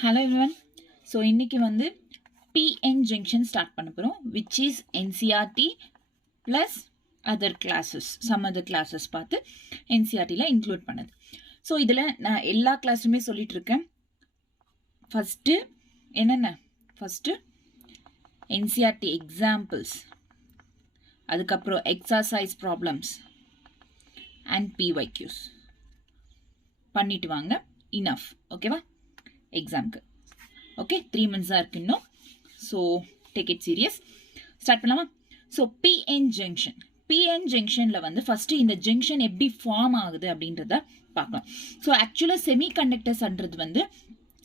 Hello everyone. So இன்னைக்கு வந்து PN junction start பண்ண போறோம், which is NCERT plus other classes, some other classes பார்த்து NCERTல include பண்ணது. So இதுல நான் எல்லா கிளாஸுமே சொல்லிட்டு இருக்கேன். ஃபர்ஸ்ட் என்னென்ன? ஃபர்ஸ்ட் NCERT examples, அதுக்கப்புறம் exercise problems and PYQs பண்ணிட்டு வாங்க. Enough. ஓகேவா? எக்ஸாம்க்கு ஓகே 3 months தான் இருக்கு இன்னும். So take it serious. Start பண்ணலாமா? ஸோ பிஎன் ஜங்ஷனில் வந்து ஃபஸ்ட்டு இந்த ஜங்ஷன் எப்படி ஃபார்ம் ஆகுது அப்படின்றத பார்க்கலாம். ஸோ ஆக்சுவலாக செமிகண்டக்டர்ஸ்ன்றது வந்து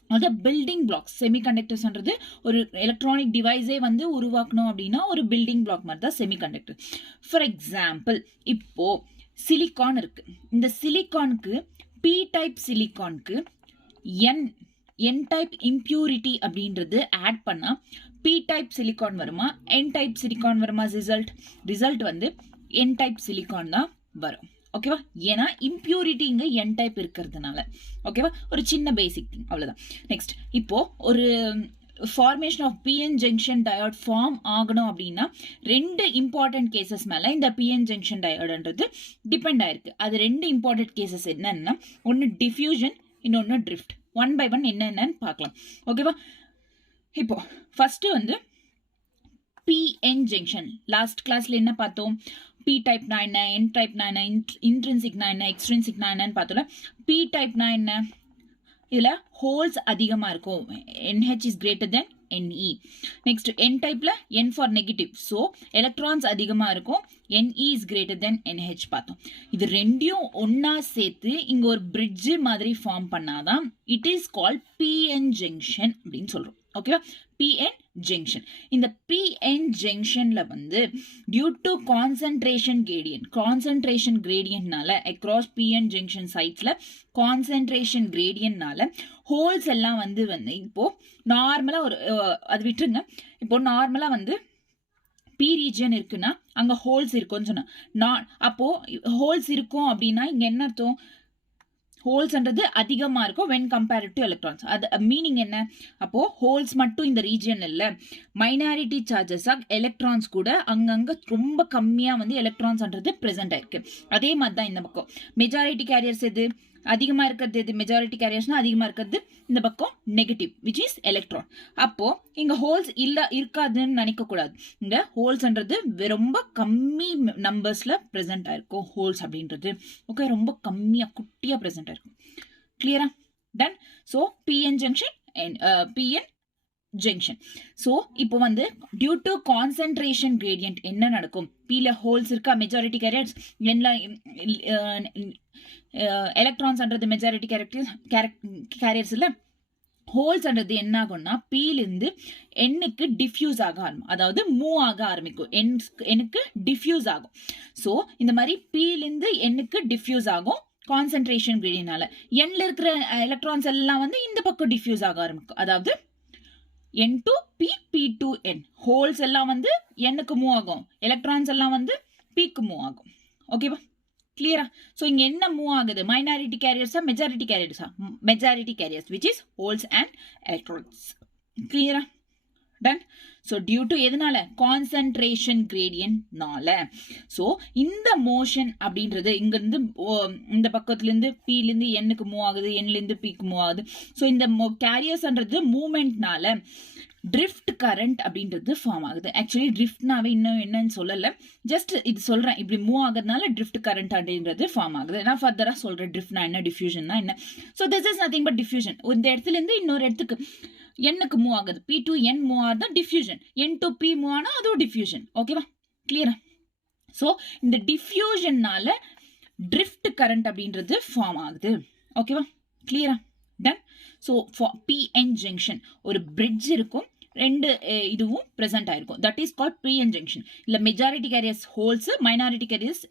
அது பில்டிங் பிளாக்ஸ். செமிகண்டக்டர்ஸ்ன்றது ஒரு எலக்ட்ரானிக் டிவைஸே வந்து உருவாக்கணும் அப்படின்னா ஒரு பில்டிங் பிளாக் மாதிரி தான் செமிகண்டக்டர். ஃபார் எக்ஸாம்பிள் இப்போ சிலிக்கான் இருக்கு. இந்த சிலிக்கானுக்கு பி டைப் சிலிக்கானுக்கு N டைப் இம்பியூரிட்டி அப்படின்றது ஆட் பண்ணா P டைப் சிலிக்கான் வருமா N டைப் சிலிக்கான் வருமா? ரிசல்ட் வந்து N டைப் சிலிக்கான் தான் வரும். ஓகேவா? ஏன்னா இம்பியூரிட்டி இங்க N டைப் இருக்கிறதுனால. ஓகேவா? ஒரு சின்ன பேசிக் திங், அவ்வளவுதான். நெக்ஸ்ட், இப்போ ஒரு formation of PN junction diode form ஆகணும் அப்படின்னா 2 இம்பார்ட்டன்ட் கேசஸ் மேல இந்த பிஎன் ஜங்ஷன் டயோடுன்றது டிபெண்ட் ஆயிருக்கு. அது 2 இம்பார்ட்டன்ட் கேசஸ் என்னன்னா, ஒன்னு டிஃப்யூஷன், இன்னொன்னு ட்ரிஃப்ட். 1 by 1 என்னன்னு பார்க்கலாம். ஓகேவா? இப்போ ஃபர்ஸ்ட் வந்து பிஎன் ஜங்ஷன். லாஸ்ட் கிளாஸ்ல என்ன பார்த்தோம்? பி டைப் என்ன, என் டைப் என்ன, இன்ட்ரின்சிக் என்ன, எக்ஸ்ட்ரின்சிக் என்னன்னு பார்த்தோம்ல. பி டைப் என்ன? இதுல ஹோல்ஸ் அதிகமா இருக்கும். NH is greater than NE. Next N டைப்ல N for negative, so electrons அதிகமா இருக்கும். NE is greater than NH பார்த்தோம். இது ரெண்டையும் ஒன்னா சேர்த்து இங்க ஒரு பிரிட்ஜ் மாதிரி ஃபார்ம் பண்ணாதான் it is called PN junction அப்படின்னு சொல்றோம். ஓகேவா? PN junction. இந்த PN ஜங்ஷன்ல வந்து டியூ டு கான்சென்ட்ரேஷன் கிரேடியன்ட்னால அக்ராஸ் PN ஜங்ஷன் சைட்ஸ்ல கான்சென்ட்ரேஷன் கிரேடியன்ட்னால ஹோல்ஸ் எல்லாம் வந்து இப்போ நார்மலா ஒரு அது விட்டுருங்க. இப்போ நார்மலா வந்து பி ரீஜன் இருக்குன்னா அங்க ஹோல்ஸ் இருக்கும்னு சொன்னா, அப்போ ஹோல்ஸ் இருக்கும் அப்படின்னா இங்க என்ன அர்த்தம்? ஹோல்ஸ்ன்றது அதிகமா இருக்கும் when compared to electrons. அது மீனிங் என்ன? அப்போ ஹோல்ஸ் மட்டும் இந்த ரீஜன் இல்ல, மைனாரிட்டி சார்ஜஸ் ஆஃப் எலக்ட்ரான்ஸ் கூட அங்கங்க ரொம்ப கம்மியா வந்து எலக்ட்ரான்ஸ்ன்றது பிரசன்ட் ஆயிருக்கு. அதே மாதிரி தான் இந்த பக்கம் மெஜாரிட்டி கேரியர்ஸ் எது அதிகமா இருக்கிறது? எது மெஜாரிட்டி கேரியர்ஸ்னா அதிகமா இருக்கிறது இந்த பக்கம் நெகட்டிவ், விச் இஸ் எலக்ட்ரான். அப்போ இங்க ஹோல்ஸ் இருக்காதுன்னு நினைக்க கூடாது. இந்த ஹோல்ஸ்ன்றது ரொம்ப கம்மி நம்பர்ஸ்ல பிரசன்ட் ஆயிருக்கும். ஹோல்ஸ் அப்படின்றது ஓகே ரொம்ப கம்மியா குட்டியா பிரசன்ட் ஆயிருக்கும். கிளியரா? Done. So PN junction. So இப்போ வந்து டியூ டு கான்சென்ட்ரேஷன் கிரேடியன்ட் என்ன நடக்கும்? பில ஹோல்ஸ் இருக்கா, மெஜாரிட்டி கேரியர்ஸ், எலக்ட்ரான்ஸ்ன்றது மெஜாரிட்டி கேரியர்ஸ் இல்ல. ஹோல்ஸ்ன்றது என்ன ஆகும்னா பீலிருந்து எண்ணுக்கு டிஃப்யூஸ் ஆக ஆரம்பிக்கும், அதாவது மூவ் ஆக ஆரம்பிக்கும். எண்ணுக்கு டிஃப்யூஸ் ஆகும். ஸோ இந்த மாதிரி பீலிருந்து எண்ணுக்கு டிஃப்யூஸ் ஆகும் கான்சென்ட்ரேஷன் கிரேடியன்ட்னால. எண்ல இருக்கிற எலக்ட்ரான்ஸ் எல்லாம் வந்து இந்த பக்கம் டிஃப்யூஸ் ஆக ஆரம்பிக்கும், அதாவது N to P, P to N. Holes எல்லாம் வந்து எண்ணுக்கு மூவ் ஆகும், எலக்ட்ரான்ஸ் எல்லாம் வந்து Pக்கு மூவ் ஆகும். ஓகேவா? கிளியரா? ஸோ இங்க என்ன மூவ் ஆகுது? மைனாரிட்டி கேரியர்ஸா மெஜாரிட்டி கேரியர்ஸா? Majority carriers, which is holes and electrons. கிளியரா? டன். ஸோ டியூ டு எதனால? கான்சென்ட்ரேஷன் கிரேடியன்ட்னால. ஸோ இந்த மோஷன் அப்படின்றது இங்க இருந்து இந்த பக்கத்துல இருந்து Pல இருந்து Nக்கு மூவ் ஆகுது, Nல இருந்து Pக்கு மூவ் ஆகுது. ஸோ இந்த கேரியர்ஸ்ன்றது மூவ்மெண்ட்னால ட்ரிஃப்ட் கரண்ட் அப்படின்றது ஃபார்ம் ஆகுது. ஆக்சுவலி ட்ரிஃப்ட்னாவே இன்னும் என்னன்னு சொல்லல, ஜஸ்ட் இது சொல்றேன். இப்படி மூவ் ஆகுறதுனால ட்ரிஃப்ட் கரண்ட் அப்படின்றது ஃபார்ம் ஆகுது. நான் ஃபர்தரா சொல்றேன் ட்ரிஃப்ட்னா என்ன, டிஃப்யூஷன்னா என்ன. So this is nothing but diffusion. இந்த இடத்துல இருந்து இன்னொரு இடத்துக்கு எண்ணுக்கு மூவ் ஆகுது, P to N மூவ் ஆகுது diffusion. N to P move ஆனா அதுவும் டிஃப்யூஷன். ஓகேவா? கிளியரா? ஸோ இந்த டிஃப்யூஷன்னால ட்ரிஃப்ட் கரண்ட் அப்படின்றது ஃபார்ம் ஆகுது. ஓகேவா? கிளியரா? டன். ஸோ பிஎன் ஜங்ஷன் ஒரு பிரிட்ஜ் இருக்கும், 2 இதுவும் பிரசன்ட் ஆயிருக்கும். That is called PN junction. இல்ல majority carriers holes, minority carriers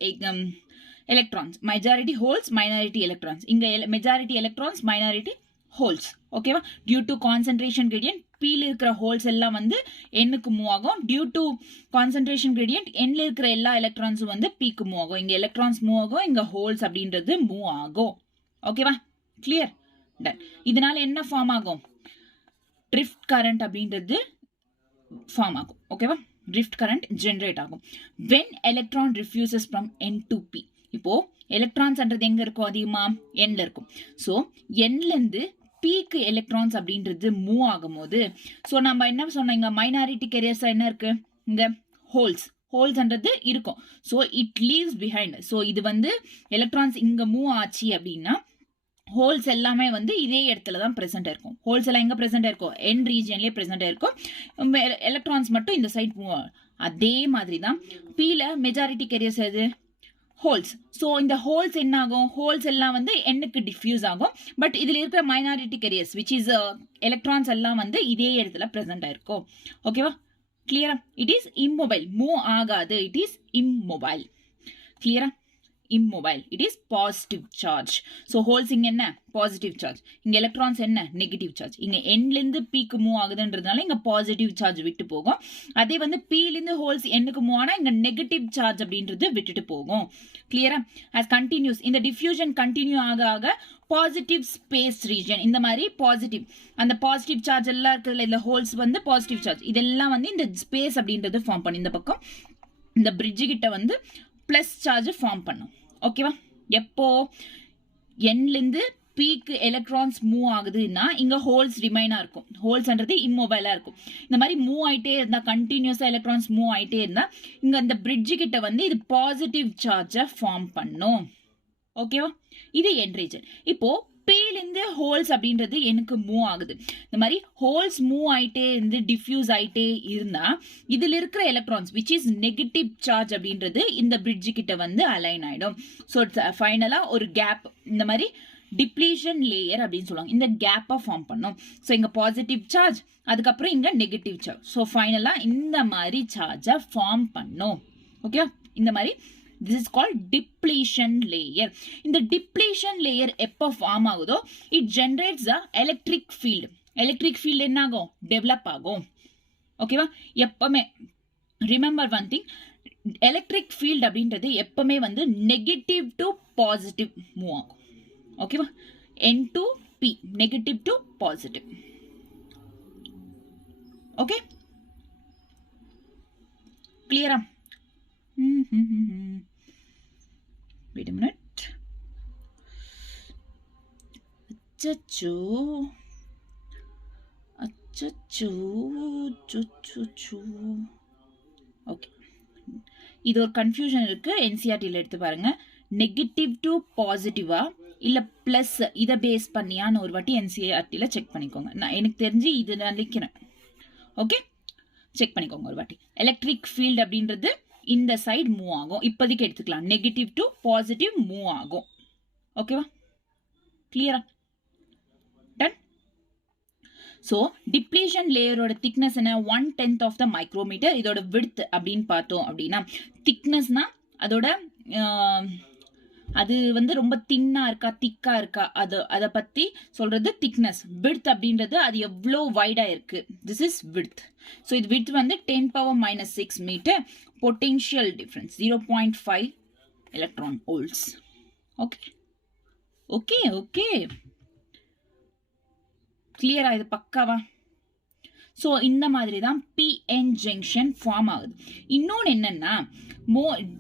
electrons. Majority holes, minority electrons. இங்க மெஜாரிட்டி எலக்ட்ரான்ஸ், மைனாரிட்டி ஹோல்ஸ். ஓகேவா? டியூ டு கான்சென்ட்ரேஷன் கிரேடியன்ட் Pல இருக்கிற ஹோல்ஸ் எல்லாம் வந்து Nக்கு மூவ் ஆகும். டியூ டு கான்சென்ட்ரேஷன் கிரேடியன்ட் Nல இருக்கிற எல்லா எலக்ட்ரான்ஸும் வந்து Pக்கு மூவ் ஆகும். இங்க எலக்ட்ரான்ஸ் மூவ் ஆகும், இங்க ஹோல்ஸ் அப்படின்றது மூவ் ஆகும். ஓகேவா? கிளியர்? டன். இதனால என்ன ஃபார்ம் ஆகும்? ட்ரிஃப்ட் கரண்ட் அப்படின்றது ஃபார்ம் ஆகும். ஓகேவா? ட்ரிஃப்ட் கரண்ட் ஜெனரேட் ஆகும் when electron refuses from n to p. இப்போ எலக்ட்ரான்ஸ்ன்றது எங்க இருக்கும்? அதிகமா nல இருக்கும். ஸோ nல இருந்து பீக்கு எலக்ட்ரான்ஸ் அப்படின்றது மூவ் ஆகும் போது, ஸோ நம்ம என்ன சொன்னோம், இங்க மைனாரிட்டி கேரியர்ஸ் என்ன இருக்கு? இங்க ஹோல்ஸ்ன்றது இருக்கும். So it leaves behind. So இது வந்து எலக்ட்ரான்ஸ் இங்க மூவ் ஆச்சு அப்படின்னா ஹோல்ஸ் எல்லாமே வந்து இதே இடத்துல தான் பிரசன்ட் இருக்கும். ஹோல்ஸ் எல்லாம் எங்க பிரசன்ட் இருக்கும்? என் ரீஜன்லயே பிரசன்ட் இருக்கும். எலக்ட்ரான்ஸ் மட்டும் இந்த சைட் மூவ் ஆகும். அதே மாதிரி தான் பீல மெஜாரிட்டி கேரியர்ஸ் எது? ஹோல்ஸ். ஸோ இந்த ஹோல்ஸ் என்ன ஆகும்? ஹோல்ஸ் எல்லாம் வந்து எண்ணுக்கு டிஃப்யூஸ் ஆகும். பட் இதுல இருக்கிற minority carriers which is electrons எல்லாம் வந்து இதே இடத்துல பிரசன்ட் ஆயிருக்கும். ஓகேவா? கிளியரா? It is immobile. மூவ் ஆகாது. It is immobile. கிளியரா? immobile. It is positive charge. So holes இங்க என்ன? Positive charge. இங்க electrons என்ன? Negative charge. இங்க Nல இருந்து Pக்கு மூவ் ஆகுதுன்றதுனால இங்க positive charge விட்டு போகும். அதே வந்து Pல இருந்து holes Nக்கு மூவ் ஆனா இங்க negative charge அப்படின்றது விட்டுட்டு போகும். கிளியரா? as continues. இந்த diffusion continue ஆக ஆக பாசிட்டிவ் ஸ்பேஸ் ரீஜன் இந்த மாதிரி பாசிட்டிவ் அந்த பாசிட்டிவ் சார்ஜ் எல்லாம் இருக்கிறதுல இந்த ஹோல்ஸ் வந்து பாசிட்டிவ் சார்ஜ் இதெல்லாம் வந்து இந்த ஸ்பேஸ் அப்படின்றது ஃபார்ம் பண்ணி இந்த பக்கம் இந்த பிரிட்ஜ் கிட்ட வந்து பிளஸ் சார்ஜ் ஃபார்ம் பண்ணும். ஓகேவா? எப்போ என்ல இருந்து பீக்கு எலக்ட்ரான்ஸ் மூவ் ஆகுதுன்னா இங்க ஹோல்ஸ் ரிமைனா இருக்கும். ஹோல்ஸ்ன்றது இம்மொபைலா இருக்கும். இந்த மாதிரி மூவ் ஆயிட்டே இருந்தா கண்டினியூஸா எலக்ட்ரான்ஸ் மூவ் ஆயிட்டே இருந்தா இங்க அந்த பிரிட்ஜ் கிட்ட வந்து இது பாசிட்டிவ் சார்ஜை ஃபார்ம் பண்ணும். ஓகேவா? இது என் ரீஜன். இப்போ பீல இருந்து ஹோல்ஸ் அப்படின்றது எனக்கு மூவ் ஆகுது. இந்த மாதிரி ஹோல்ஸ் மூவ் ஆயிட்டே இருந்து டிஃப்யூஸ் ஆயிட்டே இருந்தா இதுல இருக்கிற electrons which is negative charge அப்படின்றது இந்த பிரிட்ஜ் கிட்ட வந்து அலைன் ஆயிடும். ஸோ ஃபைனலா ஒரு கேப் இந்த மாதிரி டிப்ளீஷன் லேயர் அப்படின்னு சொல்லுவாங்க. இந்த கேப்பை ஃபார்ம் பண்ணும். ஸோ இங்க பாசிட்டிவ் சார்ஜ் அதுக்கப்புறம் இங்க நெகட்டிவ் சார்ஜ். ஸோ ஃபைனலா இந்த மாதிரி சார்ஜை ஃபார்ம் பண்ணும். ஓகே? இந்த மாதிரி this is called depletion layer. இந்த depletion layer எப்போ ஃபார்ம் ஆகுதோ it generates the electric field. electric field என்ன ஆகும்? டெவலப் ஆகும். ஓகேவா? எப்பவுமே remember one thing, electric field அப்படின்றது எப்பவுமே வந்து நெகட்டிவ் டு பாசிட்டிவ் மூவ் ஆகும். ஓகேவா? N to P, negative to positive. Okay? கிளியரா? Wait a minute. அச்சச்சோ ஓகே, இது ஒரு கன்ஃபியூஷன் இருக்கு. என்சிஆர்டியில் எடுத்து பாருங்க. நெகட்டிவ் டு பாசிட்டிவா இல்ல பிளஸ் இதை பேஸ் பண்ணியான்னு ஒரு வாட்டி என்சிஆர்டியில் செக் பண்ணிக்கோங்க. நான் எனக்கு தெரிஞ்சு இது நான் நினைக்கிறேன். ஓகே, செக் பண்ணிக்கோங்க ஒரு வாட்டி. எலக்ட்ரிக் ஃபீல்டு அப்படின்றது இந்த சைடு மூவ் ஆகும். இப்போதைக்கு எடுத்துக்கலாம். நெகட்டிவ் டு பாசிட்டிவ் மூவ் ஆகும். ஓகேவா? கிளியரா? டன். ஸோ டிப்ளீஷன் லேயரோட திக்னஸ் என்ன? 1/10 ஆஃப் த மைக்ரோமீட்டர். இதோட விட்த் அப்படின்னு பார்த்தோம் அப்படின்னா திக்னஸ்னா அதோட அது வந்து ரொம்ப தின்னா இருக்கா திக்கா இருக்கா அதை பத்தி சொல்றது திக்னஸ். விட்த் அப்படின்றது அது எவ்வளோ வைடா இருக்கு. This is width. ஸோ இது விட்த் வந்து 10⁻⁻6 metre. Potential difference 0.5 electron volts. Okay okay okay, கிளியரா? இது பக்காவா? ஸோ இந்த மாதிரி தான் பிஎன் ஜங்ஷன் ஃபார்ம் ஆகுது. இன்னொன்று என்னன்னா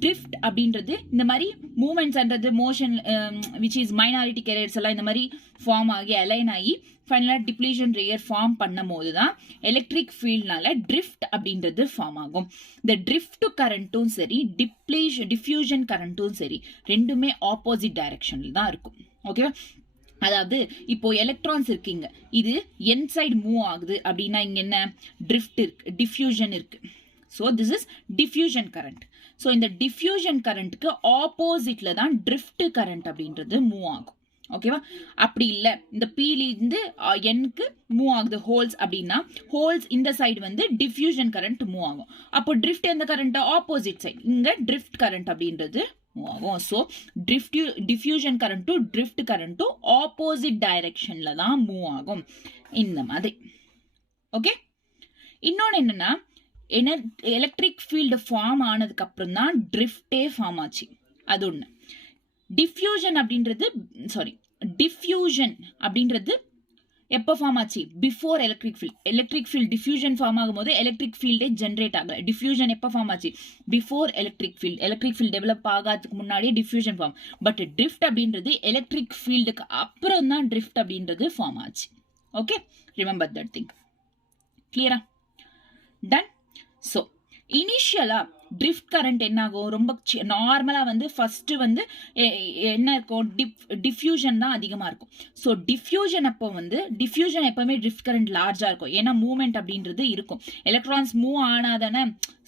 ட்ரிஃப்ட் அப்படின்றது இந்த மாதிரி மூமெண்ட்ஸ்ன்றது motion which is minority carriers எல்லாம் இந்த மாதிரி ஃபார்ம் ஆகி அலைன் ஆகி ஃபைனலாக டிப்ளீஷன் லேயர் ஃபார்ம் பண்ணும் போது தான் எலக்ட்ரிக் ஃபீல்ட்னால ட்ரிஃப்ட் அப்படின்றது ஃபார்ம் ஆகும். இந்த ட்ரிஃப்ட் கரண்ட்டும் சரி டிஃப்யூஷன் கரண்ட்டும் சரி ரெண்டுமே ஆப்போசிட் டைரக்ஷனில் தான் இருக்கும். ஓகேவா? அதாவது இப்போ எலக்ட்ரான்ஸ் இருக்கீங்க, இது என் சைடு மூவ் ஆகுது அப்படின்னா இங்க என்ன? ட்ரிஃப்ட் இருக்கு, டிஃப்யூஷன் இருக்கு. So this is diffusion current. So இந்த டிஃப்யூஷன் கரண்ட்டுக்கு ஆப்போசிட்ல தான் ட்ரிஃப்ட் கரண்ட் அப்படின்றது மூவ் ஆகும். ஓகேவா? அப்படி இல்லை, இந்த பீலிருந்து என்க்கு மூவ் ஆகுது ஹோல்ஸ் அப்படின்னா ஹோல்ஸ் இந்த சைடு வந்து டிஃப்யூஷன் கரண்ட் மூவ் ஆகும். அப்போ ட்ரிஃப்ட் எந்த கரண்ட்? Opposite side. இங்க ட்ரிஃப்ட் கரண்ட் அப்படின்றது மூவ் ஆகும். So diffusion current to drift current to opposite டைரக்ஷன்ல தான் மூவ் ஆகும். இந்த மாதிரி. ஓகே? இன்னொன்று என்னன்னா எலக்ட்ரிக் ஃபீல்டு ஃபார்ம் ஆனதுக்கு அப்புறம் தான் ட்ரிஃப்டே ஃபார்ம் ஆச்சு. அது ஒன்று. டிஃப்யூஷன் அப்படின்றது டிஃப்யூஷன் அப்படின்றது எப்போ ஃபார்ம் ஆச்சு? Before electric field diffusion form ஆகும்போது எலக்ட்ரிக் ஃபீல்டே ஜென்ரேட் ஆகல. டிஃப்யூஷன் எப்போ ஃபார்ம் ஆச்சு? பிஃபோர் எலக்ட்ரிக் ஃபீல்ட் டெவலப் ஆகாததுக்கு முன்னாடியே டிஃப்யூஷன் ஃபார்ம். பட் ட்ரிஃப்ட் அப்படின்றது எலக்ட்ரிக் ஃபீல்டுக்கு அப்புறம் தான் ட்ரிஃப்ட் அப்படின்றது ஃபார்ம் ஆச்சு. Okay, remember that thing. கிளியரா? டன். ஸோ இனிஷியலா ட்ரிஃப்ட் கரண்ட் என்ன ஆகும்? ரொம்ப நார்மலா வந்து ஃபர்ஸ்ட் வந்து என்ன இருக்கும்? டிஃப்யூஷன் தான் அதிகமா இருக்கும். ஸோ டிஃப்யூஷன் அப்போ வந்து டிஃப்யூஷன் எப்பவுமே ட்ரிஃப்ட் கரண்ட் லார்ஜா இருக்கும். ஏன்னா மூவ்மெண்ட் அப்படின்றது இருக்கும். எலக்ட்ரான்ஸ் மூவ் ஆனாதானே,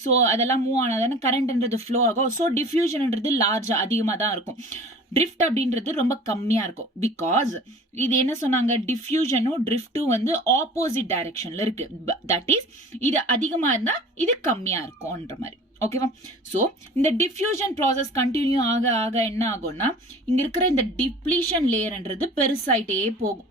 ஸோ அதெல்லாம் மூவ் ஆனாதானே கரண்ட்ன்றது ஃப்ளோ ஆகும். ஸோ டிஃப்யூஷன்ன்றது லார்ஜா அதிகமாக தான் இருக்கும். ட்ரிஃப்ட் அப்படின்றது ரொம்ப கம்மியா இருக்கும். பிகாஸ் இது என்ன சொன்னாங்க? டிஃப்யூஷனும் ட்ரிஃப்டும் வந்து ஆப்போசிட் டைரக்ஷன்ல இருக்கு. தட் இஸ் இது அதிகமா இருந்தா இது கம்மியா இருக்கும்ன்ற மாதிரி. ஓகேவா? ஸோ இந்த டிஃப்யூஷன் ப்ராசஸ் கண்டினியூ ஆக ஆக என்ன ஆகும்னா, இங்க இருக்கிற இந்த டிப்ளீஷன் லேயர்ன்றது பெருசாயிட்டே போகும்.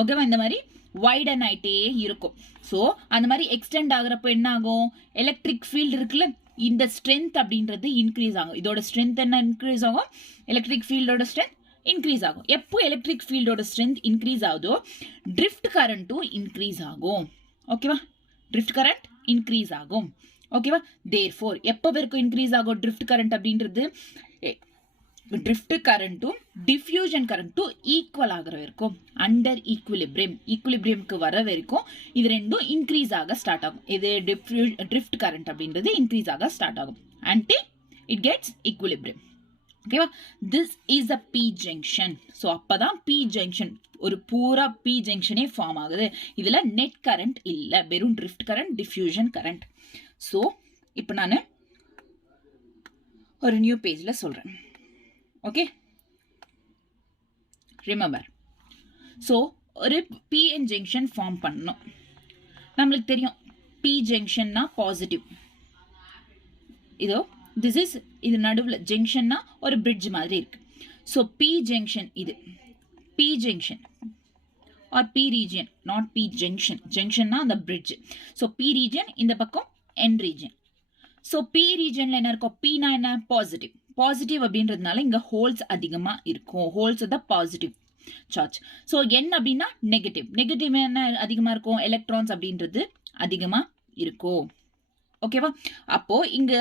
ஓகேவா? இந்த மாதிரி வைடன் ஆயிட்டே இருக்கும். ஸோ அந்த மாதிரி எக்ஸ்டெண்ட் ஆகுறப்போ என்ன ஆகும்? எலக்ட்ரிக் ஃபீல்டு இருக்குல்ல, இந்த ஸ்ட்ரென்த் அப்படின்றது இன்க்ரீஸ் ஆகும். இதோட ஸ்ட்ரென்த் என்ன இன்க்ரீஸ் ஆகும்? எலக்ட்ரிக் ஃபீல்டோட ஸ்ட்ரென்த் இன்க்ரீஸ் ஆகும். எப்போ எலக்ட்ரிக் ஃபீல்டோட ஸ்ட்ரென்த் இன்க்ரீஸ் ஆகுதோ ட்ரிஃப்ட் கரண்ட்டும் இன்க்ரீஸ் ஆகும். ஓகேவா? ட்ரிஃப்ட் கரண்ட் இன்க்ரீஸ் ஆகும். ஓகேவா? தேர்ஃபோர் எப்போ வரைக்கும் இன்க்ரீஸ் ஆகும் ட்ரிஃப்ட் கரண்ட் அப்படின்றது? ட்ரிஃப்ட் கரண்ட்டும் டிஃப்யூஷன் கரண்ட்டும் ஈக்குவல் ஆகிற வரைக்கும், அண்டர் ஈக்குலிபிரியம்க்கு வர வரைக்கும் இது ரெண்டும் இன்க்ரீஸ் ஆக ஸ்டார்ட் ஆகும். இது ட்ரிஃப்ட் கரண்ட் அப்படின்றது இன்க்ரீஸ் ஆக ஸ்டார்ட் ஆகும் until it gets equilibrium. ஓகேவா? This is a P junction. So அப்பதான் பி ஜங்ஷன், ஒரு பூரா பி ஜங்ஷனே ஃபார்ம் ஆகுது. இதுல நெட் கரண்ட் இல்ல, வெறும் drift current, diffusion current. So இப்போ நான் ஒரு நியூ பேஜ்ல சொல்றேன். Okay, remember. ஸோ ஒரு பிஎன் ஜங்ஷன் ஃபார்ம் பண்ணணும். நம்மளுக்கு தெரியும் பி ஜங்ஷன்னா பாசிட்டிவ். இதோ இது நடுவில் ஜங்ஷன்னா ஒரு பிரிட்ஜ் மாதிரி இருக்கு. ஸோ பி ஜங்ஷன், இது P junction or P region, not P junction. ஜங்ஷன்னா அந்த பிரிட்ஜ். ஸோ பி ரீஜியன், இந்த பக்கம் என் ரீஜியன். ஸோ பி ரீஜியன்ல என்ன இருக்கும்? பினா என்ன? பாசிட்டிவ். பாசிட்டிவ் அப்படின்றதுனால இங்க ஹோல்ஸ் அதிகமா இருக்கும். ஹோல்ஸ் தான் பாசிட்டிவ் சார்ஜ். ஸோ என் அப்படின்னா நெகட்டிவ். நெகட்டிவ் என்ன அதிகமா இருக்கும்? எலக்ட்ரான்ஸ் அப்படின்றது அதிகமா இருக்கும். ஓகேவா? அப்போ இங்க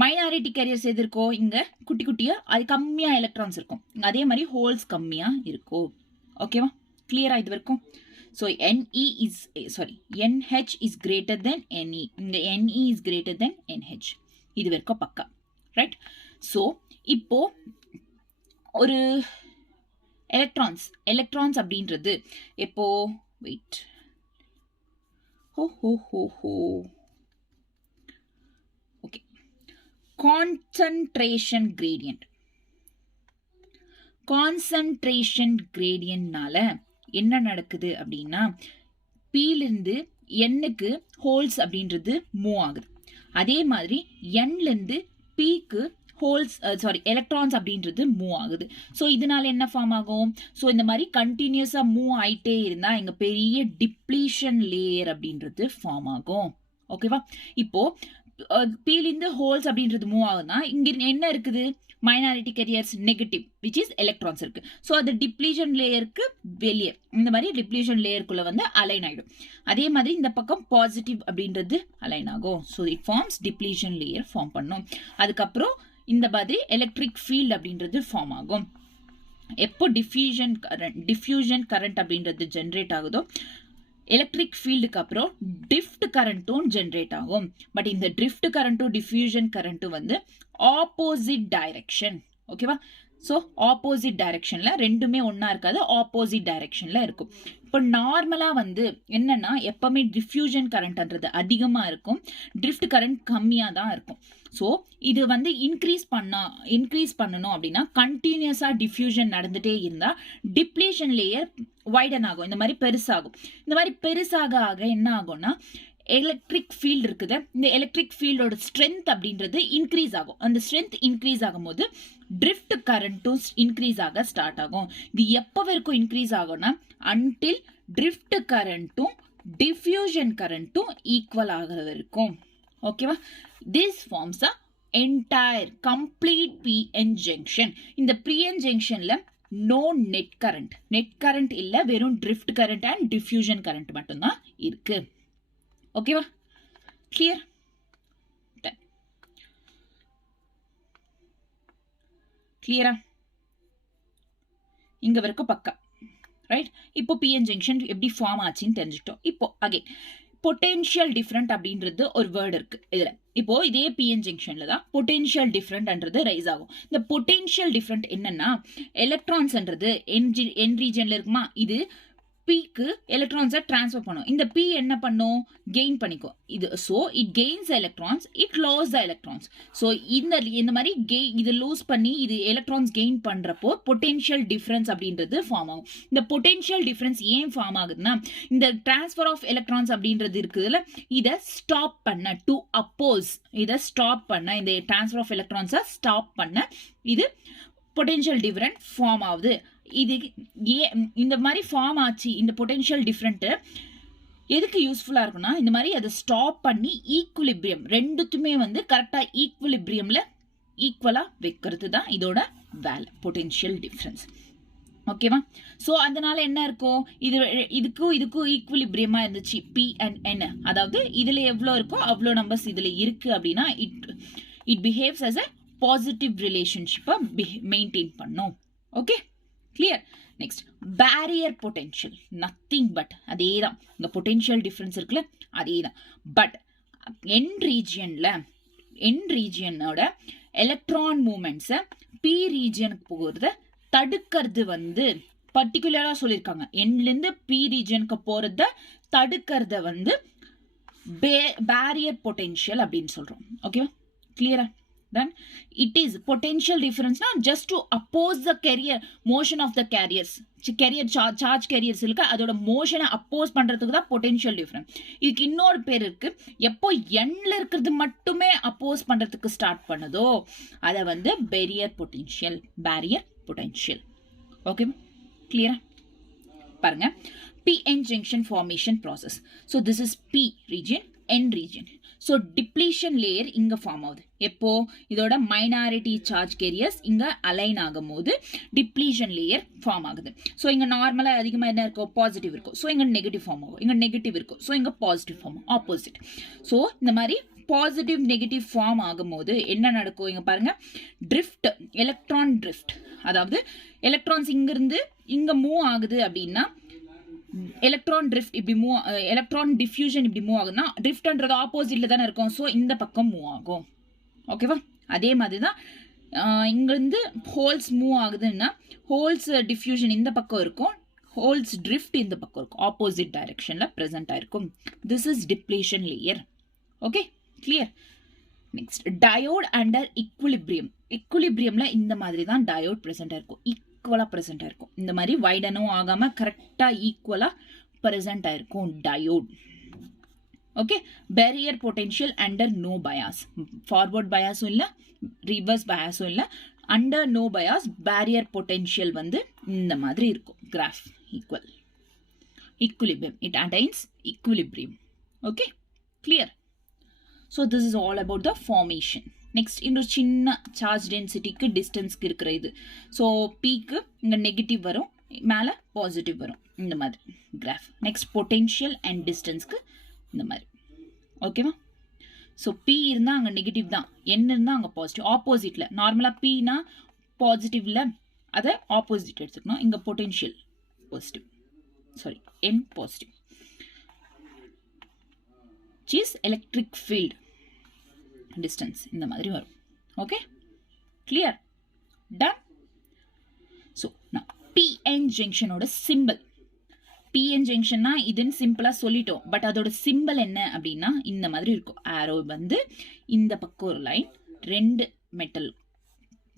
மைனாரிட்டி கேரியர்ஸ் எது இருக்கோ இங்க குட்டி குட்டியா, அது கம்மியா எலக்ட்ரான்ஸ் இருக்கும். அதே மாதிரி ஹோல்ஸ் கம்மியா இருக்கும். ஓகேவா? கிளியரா இது வரைக்கும்? So NH is greater than NE. இந்த NE is greater than NH. இது வரைக்கும் பக்கா, ரைட்? ஸோ இப்போ ஒரு எலக்ட்ரான்ஸ் அப்படின்றது எப்போ, வெயிட், ஓகே, கான்சன்ட்ரேஷன் கிரேடியன்ட்னால என்ன நடக்குது அப்படின்னா, பிலிருந்து எண்ணுக்கு ஹோல்ஸ் அப்படின்றது மூவ் ஆகுது. அதே மாதிரி எண்லேருந்து பிக்கு எலக்ட்ரான்ஸ் அப்படின்றது மூவ் ஆகுது. ஸோ இதனால என்ன ஃபார்ம் ஆகும்? ஸோ இந்த மாதிரி கண்டினியூஸா மூவ் ஆயிட்டே இருந்தா இங்க பெரிய டிப்ளீஷன் லேயர் அப்படின்றது ஃபார்ம் ஆகும். ஓகேவா? இப்போ பிலிருந்து ஹோல்ஸ் அப்படின்றது மூவ் ஆகுதுன்னா இங்க என்ன இருக்குது? Minority carriers negative, which is electrons இருக்கு. ஸோ அது டிப்ளீஷன் லேயருக்கு வெளியே இந்த மாதிரி டிப்ளீஷன் லேயருக்குள்ள வந்து அலைன் ஆகிடும். அதே மாதிரி இந்த பக்கம் பாசிட்டிவ் அப்படின்றது அலைன் ஆகும். So it forms depletion layer form பண்ணும். அதுக்கப்புறம் இந்த மாதிரி எலக்ட்ரிக் ஃபீல்ட் அப்படின்றது ஃபார்ம் ஆகும். எப்போ டிஃப்யூஷன் கரண்ட் அப்படின்றது ஜென்ரேட் ஆகுதோ எலக்ட்ரிக் ஃபீல்டுக்கு அப்புறம் ட்ரிஃப்ட் கரண்ட்டும் ஜென்ரேட் ஆகும். பட் இந்த ட்ரிஃப்ட் கரண்ட்டும் டிஃப்யூஷன் கரண்ட்டும் வந்து ஆப்போசிட் டைரக்ஷன். ஓகேவா? ஸோ ஆப்போசிட் டைரக்ஷன்ல ரெண்டுமே ஒன்னா இருக்காது, ஆப்போசிட் டைரக்ஷன்ல இருக்கும். இப்போ நார்மலா வந்து என்னன்னா எப்பவுமே டிஃப்யூஷன் கரண்ட்ன்றது அதிகமா இருக்கும், ட்ரிஃப்ட் கரண்ட் கம்மியா தான் இருக்கும். ஸோ இது வந்து இன்க்ரீஸ் பண்ணணும் அப்படின்னா கண்டினியூஸா டிஃப்யூஷன் நடந்துட்டே இருந்தா டிப்ளீஷன் லேயர் வைடன் ஆகும், இந்த மாதிரி பெருசாகும். இந்த மாதிரி பெருசாக ஆக என்ன ஆகும்னா எலக்ட்ரிக் ஃபீல்டு இருக்குது, இந்த எலக்ட்ரிக் ஃபீல்டோட ஸ்ட்ரென்த் அப்படின்றது இன்க்ரீஸ் ஆகும். அந்த ஸ்ட்ரென்த் இன்க்ரீஸ் ஆகும்போது ட்ரிஃப்ட் கரண்ட்டும் இன்க்ரீஸ் ஆக ஸ்டார்ட் ஆகும். இது எப்போ வரைக்கும் இன்க்ரீஸ் ஆகும்னா அன்டில் ட்ரிஃப்ட் கரண்ட்டும் டிஃப்யூஷன் கரண்ட்டும் ஈக்குவல் ஆகிற வரைக்கும். ஓகேவா? This forms a entire complete PN junction. இந்த PN junctionல no net current இல்ல, வெறும் drift current and diffusion current மட்டும்தான் இருக்கு. ஓகேவா? clear? clear-ஆ? இங்க வரைக்கும் பக்கா, ரைட்? இப்போ PN junction எப்படி ஃபார்ம் ஆச்சுன்னு தெரிஞ்சுக்கிட்டோம். இப்போ அகைன் பொட்டென்ஷியல் டிஃபரண்ட் அப்படின்றது ஒரு வேர்டு இருக்கு இதுல. இப்போ இதே பிஎன் ஜங்ஷன்ல தான் பொட்டென்ஷியல் டிஃபரண்ட்ன்றது ரைஸ் ஆகும். இந்த பொட்டென்ஷியல் டிஃபரண்ட் என்னன்னா, எலக்ட்ரான்ஸ்ன்றது என் ரீஜன்ல இருக்குமா, இது பீக்கு எலக்ட்ரான்ஸை டிரான்ஸ்ஃபர் பண்ணும். இந்த பி என்ன பண்ணும், கெயின் பண்ணிக்கும் இது. So it gains electrons, it loss the electrons. So இந்த மாதிரி இது லூஸ் பண்ணி இது எலக்ட்ரான்ஸ் கெயின் பண்றப்போ பொட்டென்ஷியல் டிஃபரன்ஸ் அப்படின்றது ஃபார்ம் ஆகும். இந்த பொட்டென்ஷியல் டிஃபரன்ஸ் ஏன் ஃபார்ம் ஆகுதுன்னா, இந்த டிரான்ஸ்ஃபர் ஆஃப் எலக்ட்ரான்ஸ் அப்படின்றது இருக்குதுல்ல, இதை ஸ்டாப் பண்ண, டு அப்போஸ், இதை ஸ்டாப் பண்ண, இந்த டிரான்ஸ்ஃபர் ஆஃப் எலக்ட்ரான்ஸை ஸ்டாப் பண்ண இது பொட்டென்ஷியல் டிஃபரண்ட் ஃபார்ம் ஆகுது. இது இந்த மாதிரி ஃபார்ம் ஆச்சு. இந்த பொட்டென்ஷியல் டிஃபரண்ட் எதுக்கு யூஸ்ஃபுல்லா இருக்குன்னா, இந்த மாதிரி அதை ஸ்டாப் பண்ணி ஈக்குலிபிரியம் ரெண்டுத்துமே வந்து கரெக்டா ஈக்குலிபிரியம்ல ஈக்குவலா வைக்கிறது தான் இதோட வேலை, பொட்டென்ஷியல் டிஃபரன்ஸ். ஓகேவா? ஸோ அதனால என்ன இருக்கும், இதுக்கும் ஈக்குலிபிரியமா இருந்துச்சு பி அண்ட் என். அதாவது இதுல எவ்வளோ இருக்கோ அவ்வளோ நம்பர்ஸ் இதுல இருக்கு அப்படின்னா it behaves as a positive ரிலேஷன்ஷிப்பை மெயின்டைன் பண்ணும். Okay, clear? Next barrier potential, nothing but அதே தான். இந்த பொட்டென்ஷியல் டிஃபரன்ஸ் இருக்குல்ல, அதே தான். பட் என் ரீஜியனோட எலக்ட்ரான் மூமெண்ட்ஸை பி ரீஜியனுக்கு போகிறத தடுக்கிறது வந்து பர்டிகுலரா சொல்லியிருக்காங்க. என்லேருந்து பி ரீஜியனுக்கு போறத தடுக்கிறத வந்து பேரியர் பொட்டென்ஷியல் அப்படின்னு சொல்றோம். ஓகேவா? கிளியரா? Then it is potential difference na just to oppose the carrier motion of the carriers, carrier charge carriers ilka adoda motion oppose பண்றதுக்கு தான் potential difference. இதுக்கு இன்னொரு பேர் இருக்கு. எப்போ n ல இருக்குது மட்டுமே oppose பண்றதுக்கு ஸ்டார்ட் பண்ணுதோ அத வந்து barrier potential. ஓகே, கிளியரா? பாருங்க, PN junction formation process. So this is P region, N region. So depletion layer இங்கே ஃபார்ம் ஆகுது. எப்போ இதோட மைனாரிட்டி சார்ஜ் கேரியர்ஸ் இங்கே அலைன் ஆகும் போது டிப்ளீஷன் லேயர் ஃபார்ம் ஆகுது. ஸோ இங்கே நார்மலாக அதிகமாக என்ன இருக்கும், பாசிட்டிவ் இருக்கும். ஸோ இங்கே நெகட்டிவ் ஃபார்ம் ஆகும். இங்கே நெகட்டிவ் இருக்கும். ஸோ இங்கே பாசிட்டிவ் ஃபார்ம் ஆகும், ஆப்போசிட். ஸோ இந்த மாதிரி பாசிட்டிவ் நெகட்டிவ் ஃபார்ம் ஆகும்போது என்ன நடக்கும், இங்கே பாருங்க, ட்ரிஃப்ட், எலக்ட்ரான் ட்ரிஃப்ட். அதாவது எலக்ட்ரான்ஸ் இங்கிருந்து இங்கே மூவ் ஆகுது அப்படின்னா எலக்ட்ரான் ட்ரிஃப்ட் இப்படி எலக்ட்ரான் டிஃப்யூஷன் இப்படி மூவ் ஆகுதுன்னா ட்ரிஃப்ட்ன்றது ஆப்போசிட்ல தானே இருக்கும். ஸோ இந்த பக்கம் மூவ் ஆகும். ஓகேவா? அதே மாதிரி தான் இங்கிருந்து ஹோல்ஸ் மூவ் ஆகுதுன்னா ஹோல்ஸ் டிஃப்யூஷன் இந்த பக்கம் இருக்கும், ஹோல்ஸ் ட்ரிஃப்ட் இந்த பக்கம் இருக்கும், ஆப்போசிட் டைரக்ஷன்ல ப்ரெசென்ட் ஆயிருக்கும். This is depletion layer. Okay, clear? Next diode under இக்குலிபிரியம்ல இந்த மாதிரி தான் டயோட் ப்ரெசென்ட் ஆயிருக்கும். ஈக்குவலா ப்ரெசென்ட் ஆயிருக்கும். இந்த மாதிரி வைடனும் ஆகாம கரெக்டா ஈக்குவலா ப்ரெசென்ட் ஆயிருக்கும் diode. Okay, barrier potential under no bias, forward பயாஸும் இல்லை, ரிவர்ஸ் பயாஸும் இல்லை, under no bias barrier potential வந்து இந்த மாதிரி இருக்கும். Graph equilibrium, it attains equilibrium. Okay, clear? So this is all about the formation. Next, இன்னொரு சின்ன சார்ஜ் டென்சிட்டிக்கு டிஸ்டன்ஸ்க்கு இருக்கிற இது. ஸோ பீக்கு இங்கே நெகட்டிவ் வரும், மேலே பாசிட்டிவ் வரும், இந்த மாதிரி கிராஃப். நெக்ஸ்ட் பொட்டென்ஷியல் அண்ட் டிஸ்டன்ஸ்க்கு இந்த மாதிரி. ஓகேவா? ஸோ பி இருந்தால் அங்கே நெகட்டிவ் தான், என் இருந்தால் அங்கே பாசிட்டிவ். ஆப்போசிட்டில் நார்மலாக பீனா பாசிட்டிவ்ல அதை ஆப்போசிட் எடுத்துக்கணும். இங்கே potential positive, sorry N positive. Is electric field distance இந்த மாதிரி வரும். Okay, clear? டன். ஸோ நான் பிஎன் ஜங்ஷனோட சிம்பிள், பிஎன் ஜங்ஷன்னா இதுன்னு சிம்பிளாக சொல்லிட்டோம். பட் அதோட சிம்பிள் என்ன அப்படின்னா இந்த மாதிரி இருக்கும். ஆரோ வந்து இந்த பக்கம் ஒரு லைன், ரெண்டு மெட்டல்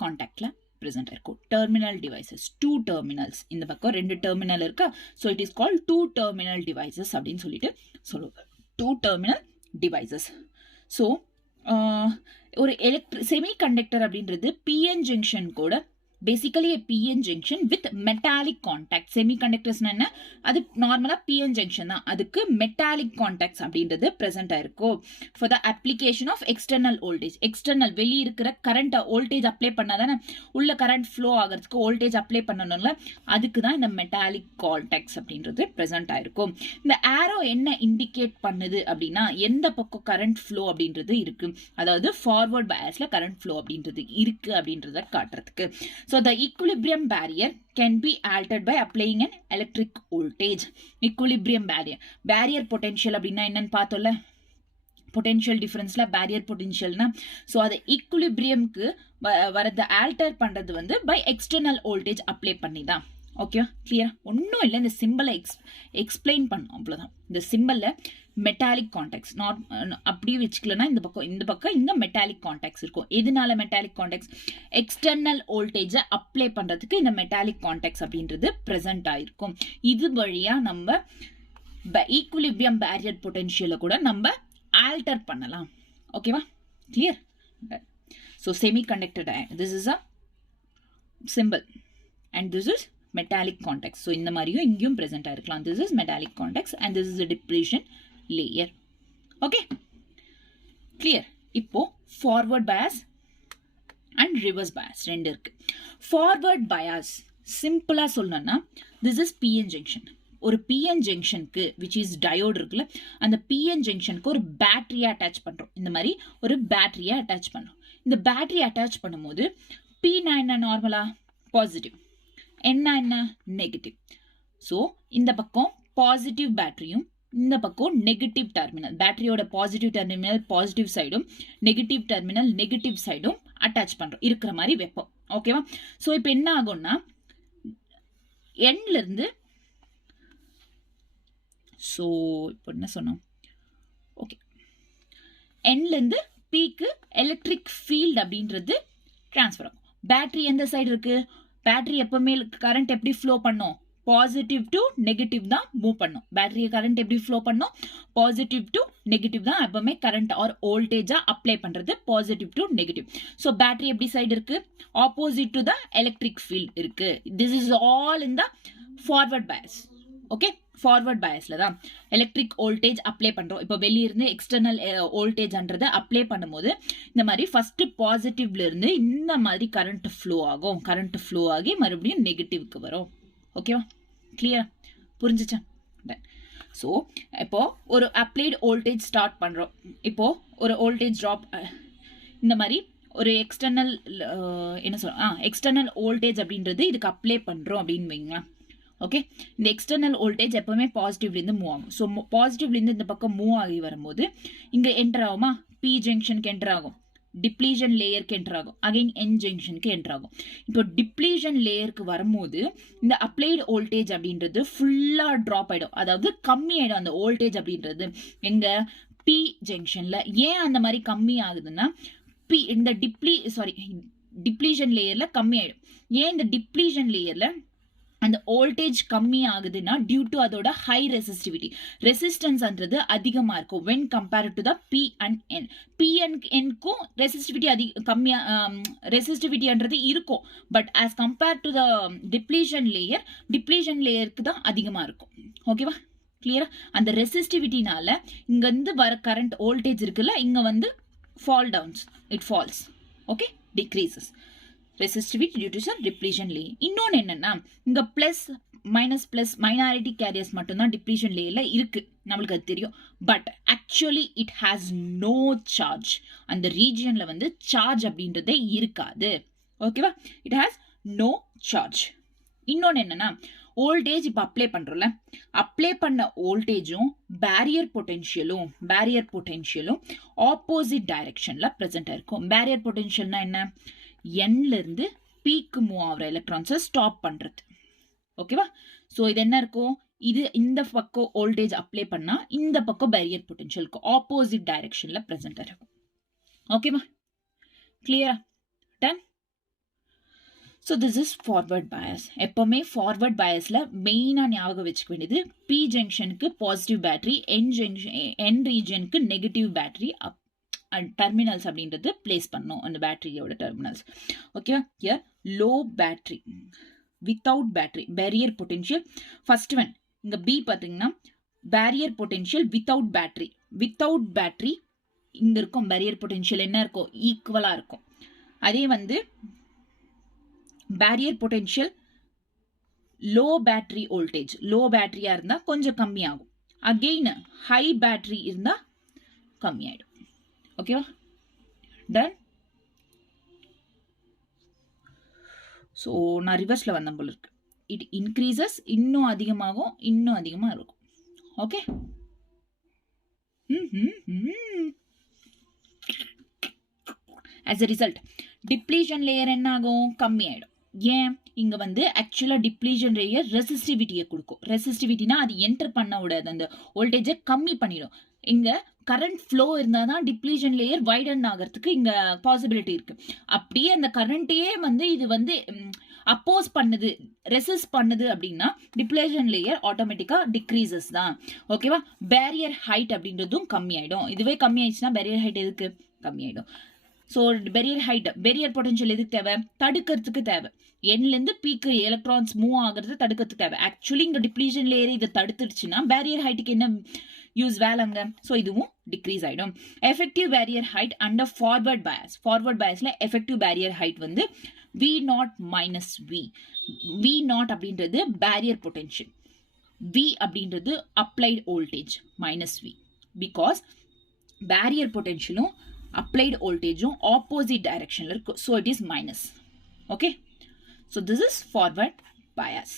கான்டாக்ட்ல ப்ரெசென்ட் இருக்கும். டெர்மினல் டிவைசஸ், 2 டெர்மினல்ஸ், இந்த பக்கம் 2 டெர்மினல் இருக்கா. So it is called 2 terminal devices அப்படின்னு சொல்லிட்டு சொல்லுவாங்க. 2 டெர்மினல் டிவைசஸ். ஸோ ஒரு செமிகண்டக்டர் அப்படின்றது பிஎன் ஜங்ஷன் கூட basically PN junction with metallic contact. செமிகண்டக்டர்ஸ்னா என்ன, அது நார்மலா PN ஜங்ஷன் தான், அதுக்கு மெட்டாலிக் கான்டாக்ட்ஸ் அப்படின்றது பிரசன்ட் ஆயிருக்கும். For the application of external voltage, external வெளியே இருக்கிற கரண்ட் வோல்டேஜ் அப்ளை பண்ணாதானே உள்ள கரண்ட் ஃப்ளோ ஆகிறதுக்கு வோல்டேஜ் அப்ளை பண்ணணும்ல, அதுக்கு தான் இந்த மெட்டாலிக் கான்டாக்ட்ஸ் அப்படின்றது பிரசன்ட் ஆயிருக்கும். இந்த ஆரோ என்ன இண்டிகேட் பண்ணுது அப்படின்னா எந்த பக்கம் கரண்ட் ஃப்ளோ அப்படின்றது இருக்கு, அதாவது ஃபார்வர்ட் பயாஸ்ல கரண்ட் ஃப்ளோ அப்படின்றது இருக்கு அப்படின்றத காட்டுறதுக்கு. So the equilibrium barrier can be altered by applying an electric voltage. Equilibrium barrier potential அப்படின்னா என்னன்னு பார்த்தோம்ல, பொட்டென்ஷியல் டிஃபரன்ஸ்ல பேரியர் பொட்டென்ஷியல்னா, ஸோ அதை ஈக்குலிபிரியம்க்கு வரது ஆல்டர் பண்றது வந்து பை எக்ஸ்டர்னல் வோல்டேஜ் அப்ளை பண்ணி தான். ஓகேவா, கிளியரா? ஒன்றும் இல்லை, இந்த சிம்பிளை எக்ஸ்பிளைன் பண்ணோம், அவ்வளோதான். இந்த சிம்பிளில் மெட்டாலிக் கான்டாக்ட்ஸ் நாட் அப்படியே வச்சுக்கலன்னா இந்த பக்கம் இங்கே மெட்டாலிக் கான்டாக்ட்ஸ் இருக்கும். எதனால மெட்டாலிக் கான்டாக்ட்ஸ்? எக்ஸ்டர்னல் வோல்டேஜை அப்ளை பண்ணுறதுக்கு இந்த மெட்டாலிக் கான்டாக்ட்ஸ் அப்படின்றது ப்ரெசென்ட் ஆகிருக்கும். இது வழியாக நம்ம ஈக்குலிபிரியம் பேரியர் பொட்டென்ஷியலை கூட நம்ம ஆல்டர் பண்ணலாம். ஓகேவா, clear? So semiconductor this is a simple and this is metallic contacts. So இந்த மாதிரியும் இங்கேயும் present ஆயிருக்கலாம். This is metallic contacts and this is a depletion layer. Okay, clear? இப்போ forward bias and reverse bias ரெண்டு இருக்கு. Forward bias சிம்பிளா சொல்லணும்னா this is PN junction. ஒரு PN ஜங்ஷனுக்கு which is diode இருக்குல்ல, அந்த PN ஜங்ஷனுக்கு ஒரு பேட்டரியை அட்டாச் பண்றோம். இந்த மாதிரி ஒரு பேட்டரியை அட்டாச் பண்றோம். இந்த பேட்டரி அட்டாச் பண்ணும்போது P என்ன நார்மலா பாசிட்டிவ், என்ன நெகட்டிவ். ஸோ இந்த பக்கம் பாசிட்டிவ் பேட்டரியும் இந்த பக்கம் நெகட்டிவ் டெர்மினல், பேட்டரியோட பாசிட்டிவ் டெர்மினல் பாசிட்டிவ் சைடும் நெகட்டிவ் டெர்மினல் நெகட்டிவ் சைடும் அட்டாச் பண்றோம், இருக்கிற மாதிரி வைப்போம். ஓகேவா? ஸோ இப்போ என்ன ஆகும்னா எண்ட்ல இருந்து, ஸோ இப்போ என்ன சொன்னோம், ஓகே, எண்ட்ல இருந்து பீக்கு எலக்ட்ரிக் ஃபீல்ட் அப்படின்றது டிரான்ஸ்ஃபர் ஆகும். பேட்டரி எந்த சைடு இருக்கு, பேட்டரி எப்பவுமே கரண்ட் எப்படி ஃப்ளோ பண்ணும், பாசிட்டிவ் டு நெகட்டிவ் தான் மூவ் பண்ணும். பேட்டரி கரண்ட் எப்படி ஃப்ளோ பண்ணும், பாசிட்டிவ் டு நெகட்டிவ் தான் எப்பவுமே கரண்ட் ஆர் வோல்டேஜா அப்ளை பண்றது, positive to negative. So battery எப்படி சைடு இருக்கு, opposite to the electric field இருக்கு. This is all in the forward bias. Okay, forward பயஸ்ல தான் எலக்ட்ரிக் வோல்டேஜ் அப்ளை பண்றோம். இப்போ வெளியிருந்து எக்ஸ்டர்னல் வோல்டேஜ்ன்றதை அப்ளை பண்ணும்போது இந்த மாதிரி ஃபர்ஸ்ட் பாசிட்டிவ்ல இருந்து இந்த மாதிரி கரண்ட் ஃப்ளோ ஆகும், கரண்ட் ஃப்ளோ ஆகி மறுபடியும் நெகட்டிவ்க்கு வரும். ஓகேவா, கிளியரா புரிஞ்சுச்சா? ஸோ இப்போ ஒரு அப்ளைட் வோல்டேஜ் ஸ்டார்ட் பண்றோம். இப்போ ஒரு வோல்டேஜ் ட்ராப், இந்த மாதிரி ஒரு எக்ஸ்டர்னல் என்ன சொல்ல எக்ஸ்டர்னல் வோல்டேஜ் அப்படின்றது இதுக்கு அப்ளை பண்றோம் அப்படின்னு வைங்களா. ஓகே, இந்த எக்ஸ்டர்னல் வோல்டேஜ் எப்பவுமே பாசிட்டிவ்லேருந்து மூவ் ஆகும். ஸோ பாசிட்டிவ்லேருந்து இந்த பக்கம் மூவ் ஆகி வரும்போது இங்கே என்டர் ஆகுமா, பி ஜங்ஷனுக்கு என்டர் ஆகும், டிப்ளீஷன் லேயருக்கு என்டர் ஆகும், அகைன் என் ஜங்ஷனுக்கு என்டர் ஆகும். இப்போ டிப்ளீஷன் லேயருக்கு வரும்போது இந்த அப்ளைடு வோல்டேஜ் அப்படின்றது ஃபுல்லாக ட்ராப் ஆகிடும், அதாவது கம்மி ஆகிடும் அந்த வோல்டேஜ் அப்படின்றது எங்க பி ஜங்ஷனில். ஏன் அந்த மாதிரி கம்மி ஆகுதுன்னா இந்த டிப்ளீஷன் லேயரில் கம்மி ஆகிடும். ஏன் இந்த டிப்ளீஷன் லேயரில் அந்த வோல்டேஜ் கம்மி ஆகுதுன்னா டியூ டு அதோட ஹை ரெசிஸ்டிவிட்டி, ரெசிஸ்டன்ஸ்ன்றது அதிகமாக இருக்கும் when compared to the P and N. P and என்க்கும் ரெசிஸ்டிவிட்டி ரெசிஸ்டிவிட்டின்றது இருக்கும், but as compared to the depletion லேயருக்கு தான் அதிகமாக இருக்கும். ஓகேவா, கிளியரா? அந்த ரெசிஸ்டிவிட்டினால இங்கேருந்து வர கரண்ட் வோல்டேஜ் இருக்குல்ல, இங்கே வந்து fall downs, it falls. Okay, decreases resistivity due to some depletion layer. இன்னொன்று என்னன்னா இங்க பிளஸ் மைனாரிட்டி கேரியர்ஸ் மட்டும்தான் டிப்ளீஷன் லேயர்ல இருக்கு, நம்மளுக்கு அது தெரியும். But actually it has no charge, அந்த ரீஜியன்ல வந்து சார்ஜ் அப்படின்றதே இருக்காது. ஓகேவா, இட் ஹாஸ் நோ சார்ஜ். இன்னொன்று என்னன்னா வோல்டேஜ் இப்போ அப்ளை பண்றோம்ல, அப்ளை பண்ண வோல்டேஜும் பேரியர் பொட்டென்ஷியலும் ஆப்போசிட் டைரக்ஷன்ல பிரசன்ட் ஆயிருக்கும். பேரியர் பொட்டென்ஷியல்னா என்ன, எண்ட்ல இருந்து பீக்கு மூவ் ஆகிற எலக்ட்ரான்ஸை ஸ்டாப் பண்றது. ஓகேவா, ஸோ இது என்ன இருக்கும், இது இந்த பக்கம் வோல்டேஜ் அப்ளை பண்ணா இந்த பக்கம் பேரியர் பொட்டென்ஷியலுக்கு ஆப்போசிட் டைரக்ஷன்ல பிரசன்ட் ஆகும். ஓகேவா, கிளியரா? Done. So this is forward bias. எப்பவுமே ஃபார்வர்ட் பயஸ்ல மெயினாக ஞாபகம் வச்சுக்க வேண்டியது பி ஜங்ஷனுக்கு பாசிட்டிவ் பேட்டரி, என் ரீஜனுக்கு நெகட்டிவ் பேட்டரி டெர்மினல்ஸ் அப்படின்றது பிளேஸ் பண்ணும், அந்த பேட்டரியோட டெர்மினல்ஸ். ஓகேவா, here low battery without battery barrier potential. First one இங்க பி பார்த்தீங்கன்னா barrier potential without battery. Without battery இங்க இருக்கும் பேரியர் பொட்டென்ஷியல் என்ன இருக்கும், ஈக்குவலா இருக்கும். அதே வந்து barrier potential low battery voltage, low பேட்டரியா இருந்தா கொஞ்சம் கம்மியாகும். அகெயின் ஹை பேட்டரி இருந்தா கம்மியாயிடும். ஓகேவா, டன். ஸோ நான் ரிவர்ஸ்ல வந்த போல இருக்கு. இட் இன்க்ரீசஸ், இன்னும் அதிகமாகும், இன்னும் அதிகமா இருக்கும். Okay, as a result depletion layer என்ன ஆகும், கம்மி ஆயிடும். ஏன், இங்க வந்து ஆக்சுவலா டிப்ளீஷன் லேயர் ரெசிஸ்டிவிட்டியை கொடுக்கும். ரெசிஸ்டிவிட்டினா அது என்டர் பண்ண விடாது, அந்த வோல்டேஜை கம்மி பண்ணிடும். இங்க கரண்ட் ஃப்ளோ இருந்தால் தான் டிப்ளீஷன் லேயர் வைடன் ஆகிறதுக்கு இங்க பாசிபிலிட்டி இருக்கு. அப்படியே அந்த கரண்ட்டையே வந்து இது வந்து அப்போஸ் பண்ணுது, ரெசிஸ்ட் பண்ணுது அப்படின்னா டிப்ளீஷன் லேயர் ஆட்டோமேட்டிக்கா டிக்ரீசஸ் தான். ஓகேவா, பேரியர் ஹைட் அப்படின்றதும் கம்மி ஆயிடும். இதுவே கம்மி ஆயிடுச்சுன்னா பேரியர் ஹைட் எதுக்கு கம்மி ஆயிடும். So barrier height, barrier potential எதுக்கு தேவை, தடுக்கிறதுக்கு தேவை. எண்லேருந்து பீக்கு எலக்ட்ரான்ஸ் மூவ் ஆகிறது தடுக்கிறதுக்கு தேவை. ஆக்சுவலி இங்க டிப்ளீஷன் லேயர் இதை தடுத்துடுச்சுன்னா பேரியர் ஹைட்டுக்கு என்ன யூஸ் வேலைங்க. ஸோ இதுவும் டிக்ரீஸ் ஆயிடும். Effective barrier height under forward bias. Forward பயஸ்ல எஃபெக்டிவ் பேரியர் ஹைட் வந்து V0 minus V. V0 அப்படின்றது பேரியர் பொட்டன்ஷியல், V அப்படின்றது applied voltage minus V. Because barrier பொட்டன்ஷியலும் அப்ளைட் வோல்டேஜும் ஆப்போசிட் டைரக்ஷன்ல இருக்கு. So it is minus. Okay, so this is forward bias.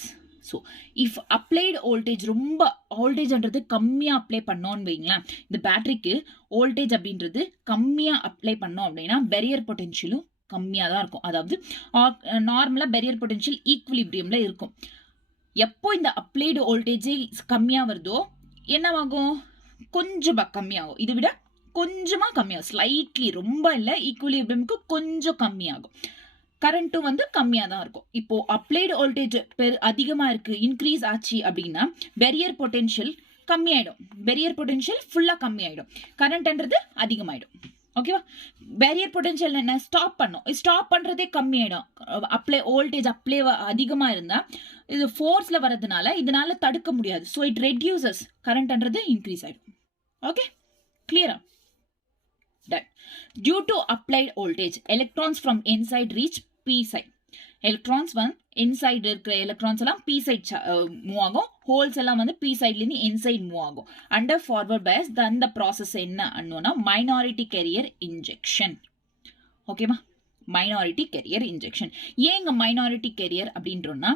So if applied voltage ரொம்ப வோல்டேஜ்ன்றது கம்மியாக அப்ளை பண்ணோன்னு வைங்களேன், இந்த பேட்டரிக்கு வோல்டேஜ் அப்படின்றது கம்மியாக அப்ளை பண்ணோம் அப்படின்னா பேரியர் பொட்டன்ஷியலும் கம்மியாக தான் இருக்கும். அதாவது நார்மலாக பேரியர் பொட்டன்ஷியல் ஈக்குவலிபிரியமில் இருக்கும். எப்போ இந்த அப்ளைடு வோல்டேஜே கம்மியாக வருதோ என்னவாகும், கொஞ்சம் கம்மியாகும். இதை விட கொஞ்சமாக கம்மியாகும், ஸ்லைட்லி, ரொம்ப இல்லை, ஈக்குவலிபிரியமுக்கு கொஞ்சம் கம்மியாகும். கரண்ட்டும் வந்து கம்மியாக தான் இருக்கும். இப்போ அப்ளைடு வோல்டேஜ் அதிகமாக இருக்கு, இன்க்ரீஸ் ஆச்சு அப்படின்னா பேரியர் பொட்டன்ஷியல் கம்மியாயிடும். பேரியர் பொட்டன்ஷியல் ஃபுல்லாக கம்மியாயிடும், கரண்ட்ன்றது அதிகமாயிடும். ஓகேவா, பேரியர் பொட்டன்ஷியல் என்ன ஸ்டாப் பண்ணும், ஸ்டாப் பண்றதே கம்மியாயிடும். அப்ளை வோல்டேஜ் அப்ளை அதிகமாக இருந்தால் இது ஃபோர்ஸ்ல வரதுனால இதனால தடுக்க முடியாது. ஸோ இட் ரெடியூசஸ், கரண்ட்ன்றது இன்க்ரீஸ் ஆயிடும். ஓகே, கிளியரா? Done. Due to applied voltage, electrons from inside reach p side. Electrons வந்து inside இருக்கிற electrons எல்லாம் p side மூவ் ஆகும், holes எல்லாம் வந்து p side ல inside மூவ் ஆகும். Under forward bias, then the process என்ன அன்னோனா minority carrier injection. ஓகேமா, minority carrier injection. ஏங்க minority carrier அப்படின்றோம்னா,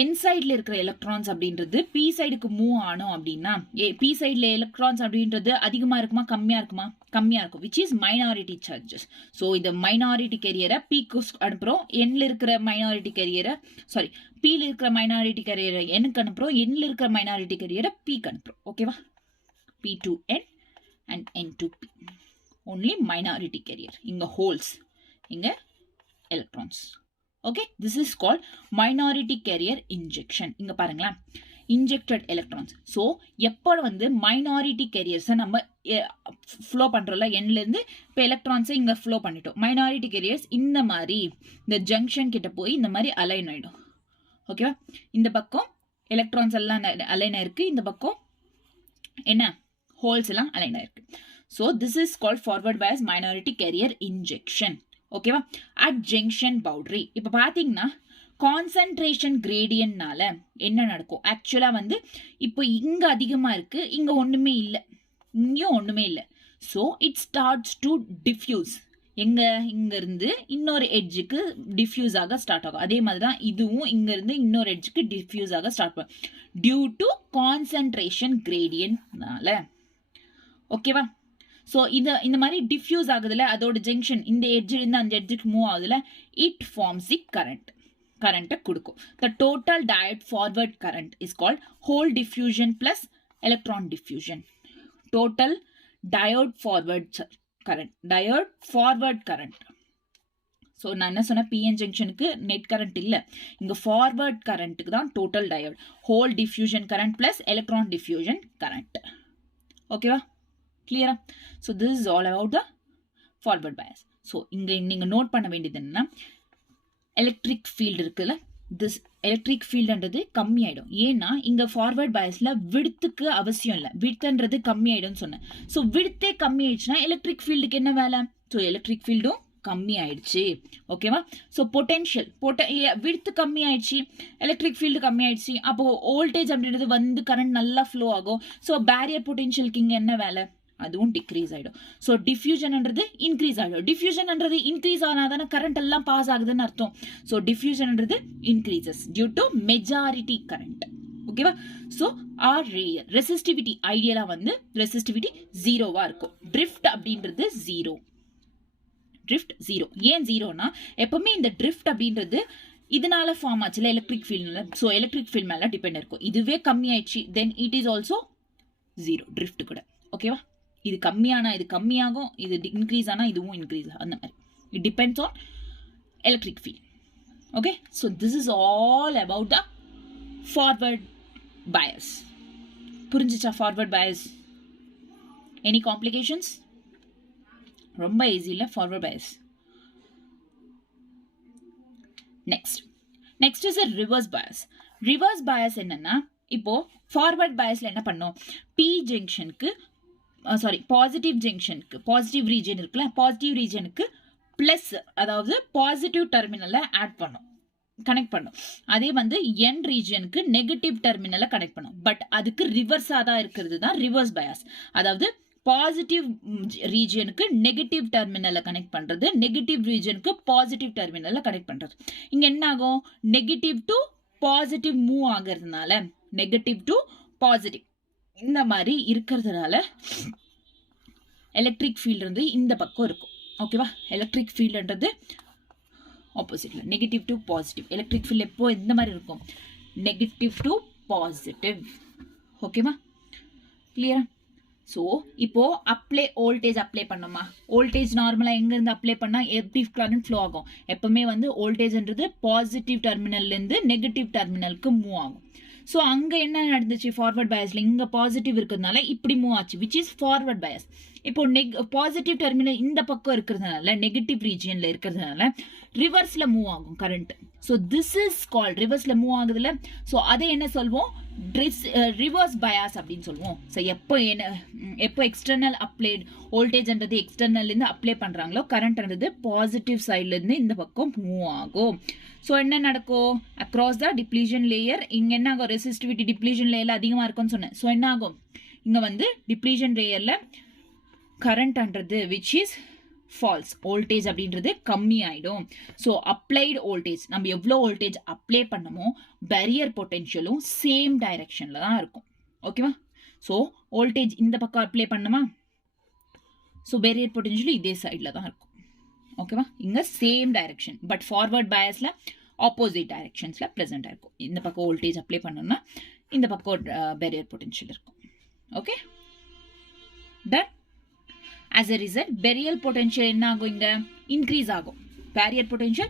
என்சைட்ல இருக்கிற எலக்ட்ரான்ஸ் அப்படின்றது பி சைடுக்கு மூவ் ஆனோம் அப்படின்னா, பி சைட்ல எலக்ட்ரான்ஸ் அப்படின்றது அதிகமா இருக்குமா கம்மியா இருக்குமா, கம்மியா இருக்கும், which is minority charges. So இந்த மைனாரிட்டி கேரியரை பிக்கு அனுப்புறோம், என்ல இருக்கிற மைனாரிட்டி கேரியரை சாரி பில இருக்கிற மைனாரிட்டி கேரியரை எனக்கு அனுப்புறோம், என்ல இருக்கிற மைனாரிட்டி கேரியரை பிக்கு அனுப்புறோம். ஓகேவா, P to N and N to P. Only minority carrier, இங்க ஹோல்ஸ், இங்க electrons. Okay, this is called minority carrier injection. இங்க பாருங்களேன், இன்ஜெக்டட் எலக்ட்ரான்ஸ். ஸோ எப்போ வந்து மைனாரிட்டி கேரியர்ஸை நம்ம ஃப்ளோ பண்றோம்ல, எண்ட்ல இருந்து இப்போ எலக்ட்ரான்ஸை இங்க ஃப்ளோ பண்ணிட்டோம். மைனாரிட்டி கேரியர்ஸ் இந்த மாதிரி இந்த ஜங்ஷன் கிட்ட போய் இந்த மாதிரி அலைன் ஆயிடும். ஓகேவா, இந்த பக்கம் எலக்ட்ரான்ஸ் எல்லாம் அலைன் ஆயிருக்கு, இந்த பக்கம் என்ன ஹோல்ஸ் எல்லாம் அலைன் ஆயிருக்கு. So this is called forward bias minority carrier injection. ஓகேவா, அட் ஜங்ஷன் பவுண்டரி. இப்போ பார்த்தீங்கன்னா கான்சன்ட்ரேஷன் கிரேடியன்ட்னால என்ன நடக்கும், ஆக்சுவலா வந்து இப்போ இங்க அதிகமா இருக்கு, இங்க ஒண்ணுமே இல்லை, இங்கேயும் ஒண்ணுமே இல்லை. So it starts to diffuse. இங்க இருந்து இன்னொரு எட்ஜுக்கு டிஃப்யூஸ் ஆக ஸ்டார்ட் ஆகும். அதே மாதிரி தான் இதுவும் இங்க இருந்து இன்னொரு எட்ஜுக்கு டிஃப்யூஸ் ஆக ஸ்டார்ட் ஆகும், டியூ டு கான்சன்ட்ரேஷன் கிரேடியன்ட்னால. ஓகேவா, ஸோ இந்த மாதிரி டிஃப்யூஸ் ஆகுதுல, அதோட ஜங்ஷன் இந்த எட்ஜில் இருந்து அந்த எட்ஜுக்கு மூவ் ஆகுதுல, இட் ஃபார்ம்ஸ் தி கரண்ட்டை கொடுக்கும். The total diode forward current is called whole diffusion plus electron diffusion. Total diode forward current. So நான் என்ன சொன்னேன், பிஎன் ஜங்ஷனுக்கு நெட் கரண்ட் இல்லை, இங்கே ஃபார்வர்ட் கரண்ட்டுக்கு தான் total diode, whole diffusion current plus electron diffusion current. ஓகேவா, கிளியரா? So this is all about the forward bias. So இங்கே நீங்கள் நோட் பண்ண வேண்டியது என்னன்னா, எலக்ட்ரிக் ஃபீல்டு இருக்குல்ல, திஸ் எலக்ட்ரிக் ஃபீல்டுன்றது கம்மியாயிடும். ஏன்னா இங்க ஃபார்வர்ட் பயஸ்ல விடுத்துக்கு அவசியம் இல்லை, விடுத்துன்றது கம்மியாயிடும் சொன்னேன். ஸோ விடுத்தே கம்மி ஆயிடுச்சுன்னா எலக்ட்ரிக் ஃபீல்டுக்கு என்ன வேலை? ஸோ எலக்ட்ரிக் ஃபீல்டும் கம்மி ஆயிடுச்சு. ஓகேவா? ஸோ பொட்டென்ஷியல் விடுத்து கம்மி ஆயிடுச்சு, எலக்ட்ரிக் ஃபீல்டு கம்மி ஆயிடுச்சு. அப்போ வோல்டேஜ் அப்படின்றது வந்து கரண்ட் நல்லா ஃப்ளோ ஆகும். ஸோ பேரியர் பொட்டென்ஷியலுக்கு இங்கே என்ன வேலை? அதுவும் டிக்ரீஸ் ஆகிடும். ஸோ டிஃப்யூஷன்ன்றது இன்க்ரீஸ் ஆகிடும். டிஃப்யூஷன்ன்றது இன்க்ரீஸ் ஆனால் தானே கரண்ட் எல்லாம் பாஸ் ஆகுதுன்னு அர்த்தம். ஸோ டிஃப்யூஷன்ன்றது increases due to majority current. ஓகேவா? ஸோ ஆர் ரெசிஸ்டிவிட்டி ஐடியலா வந்து ரெசிஸ்டிவிட்டி ஜீரோவா இருக்கும். ட்ரிஃப்ட் அப்படின்றது ஜீரோ. Drift zero. ஏன் ஜீரோனா எப்பவுமே இந்த ட்ரிஃப்ட் அப்படின்றது இதனால ஃபார்ம் ஆச்சுல எலக்ட்ரிக் ஃபீல்ட்னால. ஸோ எலக்ட்ரிக் ஃபீல்ட் மேல டிபெண்ட் இருக்கும். இதுவே கம்மி ஆயிடுச்சு, then it is also zero drift கூட. ஓகேவா? இது கம்மியானா இது கம்மியாகும், இது இன்க்ரீஸ் ஆனால் இதுவும் இன்க்ரீஸ் ஆகும். அந்த மாதிரி it depends on electric field. Okay, so this is all about the forward bias. புரிஞ்சிச்சா ஃபார்வர்ட் பயஸ்? Any complications? ரொம்ப ஈஸி இல்லை forward bias. Next is a reverse bias. Reverse bias என்னன்னா, இப்போ ஃபார்வர்ட் பயஸ்ல என்ன பண்ணோம்? பி ஜங்ஷனுக்கு பாசிட்டிவ் ஜங்ஷனுக்கு, பாசிட்டிவ் ரீஜன் இருக்குல்ல, பாசிட்டிவ் ரீஜனுக்கு பிளஸ், அதாவது பாசிட்டிவ் டெர்மினலை ஆட் பண்ணோம், கனெக்ட் பண்ணோம். அதே வந்து என் ரீஜனுக்கு நெகட்டிவ் டெர்மினலை கனெக்ட் பண்ணோம். பட் அதுக்கு ரிவர்ஸா தான் இருக்கிறது தான் ரிவர்ஸ் பயாஸ். அதாவது பாசிட்டிவ் ரீஜனுக்கு நெகட்டிவ் டெர்மினலை கனெக்ட் பண்றது, நெகட்டிவ் ரீஜனுக்கு பாசிட்டிவ் டெர்மினலை கனெக்ட் பண்றது. இங்க என்ன ஆகும்? நெகட்டிவ் டு பாசிட்டிவ் மூவ் ஆகிறதுனால, நெகட்டிவ் டு பாசிட்டிவ் இந்த மாதிரி இருக்கிறதுனால எலக்ட்ரிக் ஃபீல்டுன்றது இந்த பக்கம் இருக்கும். ஓகேவா? எலக்ட்ரிக் ஃபீல்டுன்றது ஆப்போசிட்ல, negative to positive. Electric field எப்போ இந்த மாதிரி இருக்கும்? Negative to positive. ஓகேவா? கிளியரா? ஸோ இப்போ வோல்டேஜ் அப்ளை பண்ணோமா? வோல்டேஜ் நார்மலாக எங்கேருந்து அப்ளை பண்ணால் எப்படி கரண்ட் ஃப்ளோ ஆகும்? எப்பவுமே வந்து வோல்டேஜ்ன்றது பாசிட்டிவ் டெர்மினல்லேருந்து நெகட்டிவ் டெர்மினலுக்கு மூவ் ஆகும். ஸோ அங்கே என்ன நடந்துச்சு? ஃபார்வர்ட் பயஸ்ல இங்கே பாசிட்டிவ் இருக்கிறதுனால இப்படி மூவ் ஆச்சு, விச் இஸ் ஃபார்வர்ட் பயஸ். இப்போ பாசிட்டிவ் டெர்மினல் இந்த பக்கம் இருக்கிறதுனால, நெகட்டிவ் ரீஜியன்ல இருக்கிறதுனால ரிவர்ஸ்ல மூவ் ஆகும் current. So this is called ரிவர்ஸ்ல மூவ் ஆகுதுல. ஸோ அதை என்ன சொல்வோம்? ரிவர்ஸ் பயாஸ் அப்படின்னு சொல்லுவோம். ஸோ எப்போ எக்ஸ்டர்னல் அப்ளைட் வோல்டேஜ்ன்றது எக்ஸ்டர்னல்லேருந்து அப்ளை பண்ணுறாங்களோ கரண்ட்ன்றது பாசிட்டிவ் சைட்லேருந்து இந்த பக்கம் மூவ் ஆகும். ஸோ என்ன நடக்கும்? Across the depletion layer. இங்கே என்ன ஆகும்? ரெசிஸ்டிவிட்டி டிப்ளீஷன் லேயரில் அதிகமாக இருக்கும்னு சொன்னேன். ஸோ என்ன ஆகும்? இங்கே வந்து டிப்ளீஷன் லேயரில் கரண்ட்ன்றது விச் இஸ் ஃபால்ஸ், வோல்டேஜ் அப்படின்றது கம்மி ஆயிடும். ஸோ அப்ளைடு வோல்டேஜ், நம்ம எவ்வளோ வோல்டேஜ் அப்ளை பண்ணமோ பேரியர் பொட்டென்ஷியலும் சேம் டைரக்ஷன்ல தான் இருக்கும். ஓகேவா? ஸோ வோல்டேஜ் இந்த பக்கம் அப்ளை பண்ணுமா? ஸோ பேரியர் பொட்டென்ஷியலும் இதே சைடில் தான் இருக்கும். ஓகேவா? இங்கே சேம் டைரக்ஷன், பட் ஃபார்வர்ட் பயஸ்ல ஆப்போசிட் டைரக்ஷன்ஸ்ல ப்ரெசென்ட் இருக்கும். இந்த பக்கம் வோல்டேஜ் அப்ளை பண்ணோம்னா இந்த பக்கம் பேரியர் பொட்டென்ஷியல் இருக்கும். Okay, done. As a result, barrier potential என்ன ஆகும்? இங்க இன்க்ரீஸ் ஆகும். barrier potential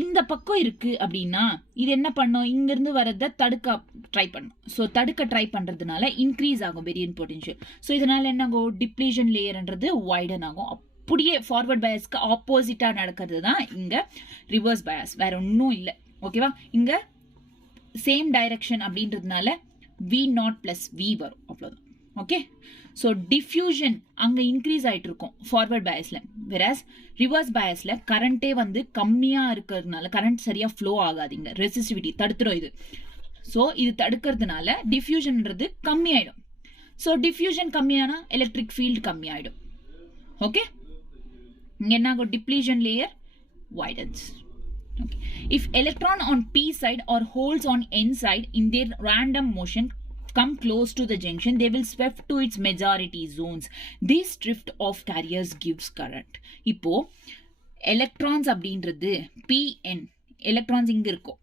இந்த பக்கம் இருக்கு அப்படின்னா இது என்ன பண்ணும்? இங்கிருந்து வரதை தடுக்க ட்ரை பண்ணும். ஸோ தடுக்க ட்ரை பண்றதுனால இன்க்ரீஸ் ஆகும் barrier potential. ஸோ இதனால என்ன ஆகும்? டிப்ளீஷன் லேயர்ன்றது வைடன் ஆகும். அப்படியே ஃபார்வர்ட் பயஸ்க்கு ஆப்போசிட்டா நடக்கிறது தான் இங்க ரிவர்ஸ் பயஸ், வேற ஒன்றும் இல்லை. ஓகேவா? இங்க சேம் டைரக்ஷன் அப்படின்றதுனால V0 plus V வரும், அவ்வளோதான். ஓகே, ஸோ டிஃப்யூஷன் அங்கே இன்க்ரீஸ் ஆகிட்டு இருக்கும் ஃபார்வர்ட் பயஸில். வெராஸ் ரிவர்ஸ் பயஸில் கரண்ட்டே வந்து கம்மியாக இருக்கிறதுனால கரண்ட் சரியாக ஃப்ளோ ஆகாதீங்க, ரெசிஸ்டிவிட்டி தடுத்துரும் இது. ஸோ இது தடுக்கிறதுனால டிஃப்யூஷன்ன்றது கம்மியாயிடும். ஸோ டிஃப்யூஷன் கம்மியானா எலக்ட்ரிக் ஃபீல்டு கம்மியாயிடும். ஓகே, இங்கே என்ன ஆகும்? Depletion layer widens. Okay. If electron on p side or holes on n side in their random motion come close to the junction, they will swept to its majority zones. This drift of carriers gives current. இப்போ electrons அப்படின்றது pn, electrons இங்க இருக்கும்,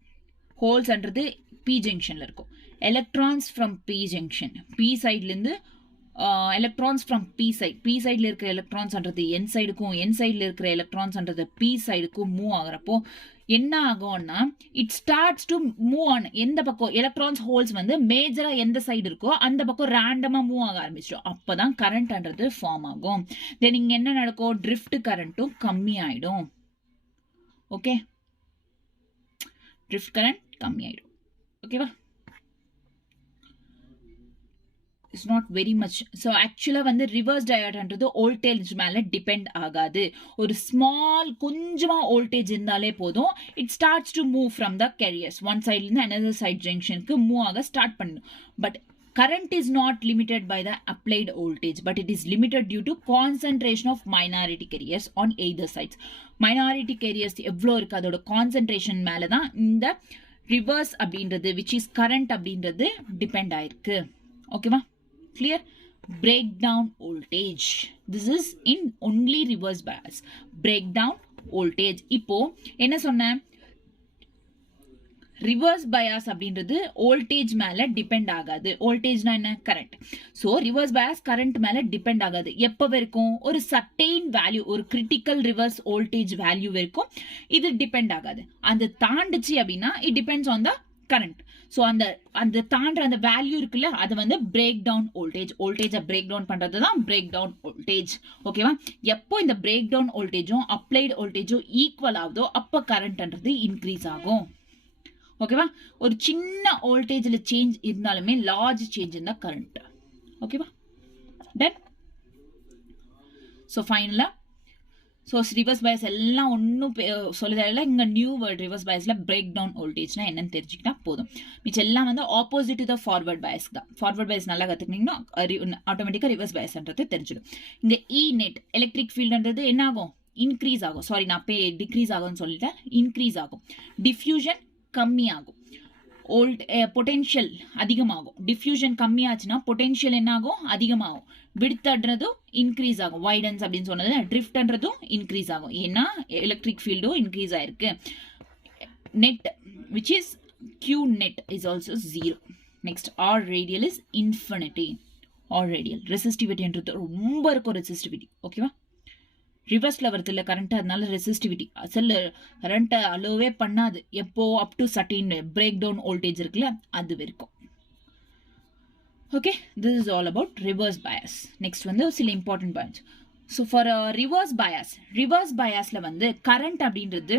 holes அன்றது p junctionல இருக்கும். electrons from p junction, p sideல இருந்து electrons from p side, p sideல இருக்கிற electrons அன்றது n sideக்கும், n sideல இருக்கிற electrons அன்றது p sideக்கும் move ஆகுறப்போ என்ன ஆகும்னா it starts to move on. எந்த பக்கம் எலக்ட்ரான்ஸ் ஹோல்ஸ் வந்து மேஜரா எந்த சைடு இருக்கோ அந்த பக்கம் ரேண்டமா மூவ் ஆக ஆரம்பிச்சிடும். அப்பதான் கரண்ட்ன்றது ஃபார்ம் ஆகும். தென் இங்க என்ன நடக்கும்? ட்ரிஃப்ட் கரண்ட்டும் கம்மி ஆயிடும். ஓகே, drift current கம்மியாயிடும். ஓகேவா? It's not very much. So actually வந்து reverse diode voltage மேல டிபெண்ட் ஆகாது. ஒரு ஸ்மால் கொஞ்சமா வோல்டேஜ் இருந்தாலே போதும், it starts to move from the carriers. One side இருந்து another side junctionக்கு மூவ் ஆக ஸ்டார்ட் பண்ணும். But current is not limited by the applied voltage, but it is limited due to concentration of minority carriers on either sides. Minority carriers எவ்வளோ இருக்கு அதோட concentration மேல தான் இந்த reverse அப்படின்றது which is current அப்படின்றது டிபெண்ட் ஆயிருக்கு. ஓகேவா? Clear? Breakdown voltage. This is in only reverse bias. Breakdown voltage. இப்போ என்ன சொன்னேன்? ரிவர்ஸ் பயாஸ் அப்படின்றது வோல்டேஜ் மேல டிபெண்ட் ஆகாது. வோல்டேஜ்னா என்ன? Current. So reverse bias current மேல டிபெண்ட் ஆகாது. எப்போ வரைக்கும்? ஒரு சர்டெயின் வேல்யூ, ஒரு கிரிட்டிக்கல் ரிவர்ஸ் வோல்டேஜ் வேல்யூ வரைக்கும் இது டிபெண்ட் ஆகாது. அந்த தாண்டுச்சு அப்படின்னா it depends on the current. So அந்த தாண்டுற அந்த வேல்யூ இருக்குல்ல, அது வந்து பிரேக் டவுன் வோல்டேஜ். வோல்டேஜை பிரேக் டவுன் பண்றது தான் பிரேக் டவுன் வோல்டேஜ். ஓகேவா? எப்போ இந்த பிரேக் டவுன் வோல்டேஜும் அப்ளைடு வோல்டேஜும் ஈக்குவல் ஆகுதோ அப்போ கரண்ட்ன்றது இன்க்ரீஸ் ஆகும். ஓகேவா? ஒரு சின்ன வோல்டேஜில் சேஞ்ச் இருந்தாலுமே லார்ஜ் சேஞ்ச் இந்த கரண்ட். ஓகேவா? டன். ஸோ ஃபைனலாக ரிவர்ஸ் பயஸ் எல்லாம் ஒன்றும் சொல்லுறதில்ல. இங்கே நியூ வேர்ட் ரிவர்ஸ் பயஸில் பிரேக் டவுன் வோல்டேஜ்னா என்னன்னு தெரிஞ்சுக்கிட்டா போதும். மிச்சம் எல்லாம் வந்து ஆப்போசிட் த ஃபார்வர்ட் பயஸ் தான். ஃபார்வர்ட் பயஸ் நல்லா கற்றுக்கிட்டீங்கன்னா ஆட்டோமேட்டிக்காக ரிவர்ஸ் பயஸ்ன்றது தெரிஞ்சிடும். இந்த இ நெட் எலக்ட்ரிக் ஃபீல்டுன்றது என்ன ஆகும்? இன்க்ரீஸ் ஆகும். சாரி, நான் டிக்ரீஸ் ஆகும்னு சொல்லிட்டேன். இன்க்ரீஸ் ஆகும். டிஃப்யூஷன் கம்மியாகும். பொட்டென்ஷியல் அதிகமாகும். டிஃப்யூஷன் கம்மியாச்சுன்னா பொட்டென்ஷியல் என்ன ஆகும்? அதிகமாகும். விட்த்ன்றதும் இன்க்ரீஸ் ஆகும். வைடன்ஸ் அப்படின்னு சொன்னது ட்ரிஃப்ட்ன்றதும் இன்க்ரீஸ் ஆகும். ஏன்னா எலக்ட்ரிக் ஃபீல்டும் இன்க்ரீஸ் ஆயிருக்கு. Net which is Q net is also 0. Next, R radial is infinity. R radial resistivity என்றது ரொம்ப இருக்கும். ரெசிஸ்டிவிட்டி ஓகேவா? ரிவர்ஸ்ல வரதுல கரண்ட், அதனால ரெசிஸ்டிவிட்டி அசல் கரண்ட் அலோவே பண்ணாது. எப்போ? Up to certain break down voltage இருக்குல்ல, அது வரைக்கும். Okay, this is all about reverse bias. Next வந்து சில important points. So for reverse பயாஸ்ல வந்து கரண்ட் அப்படின்றது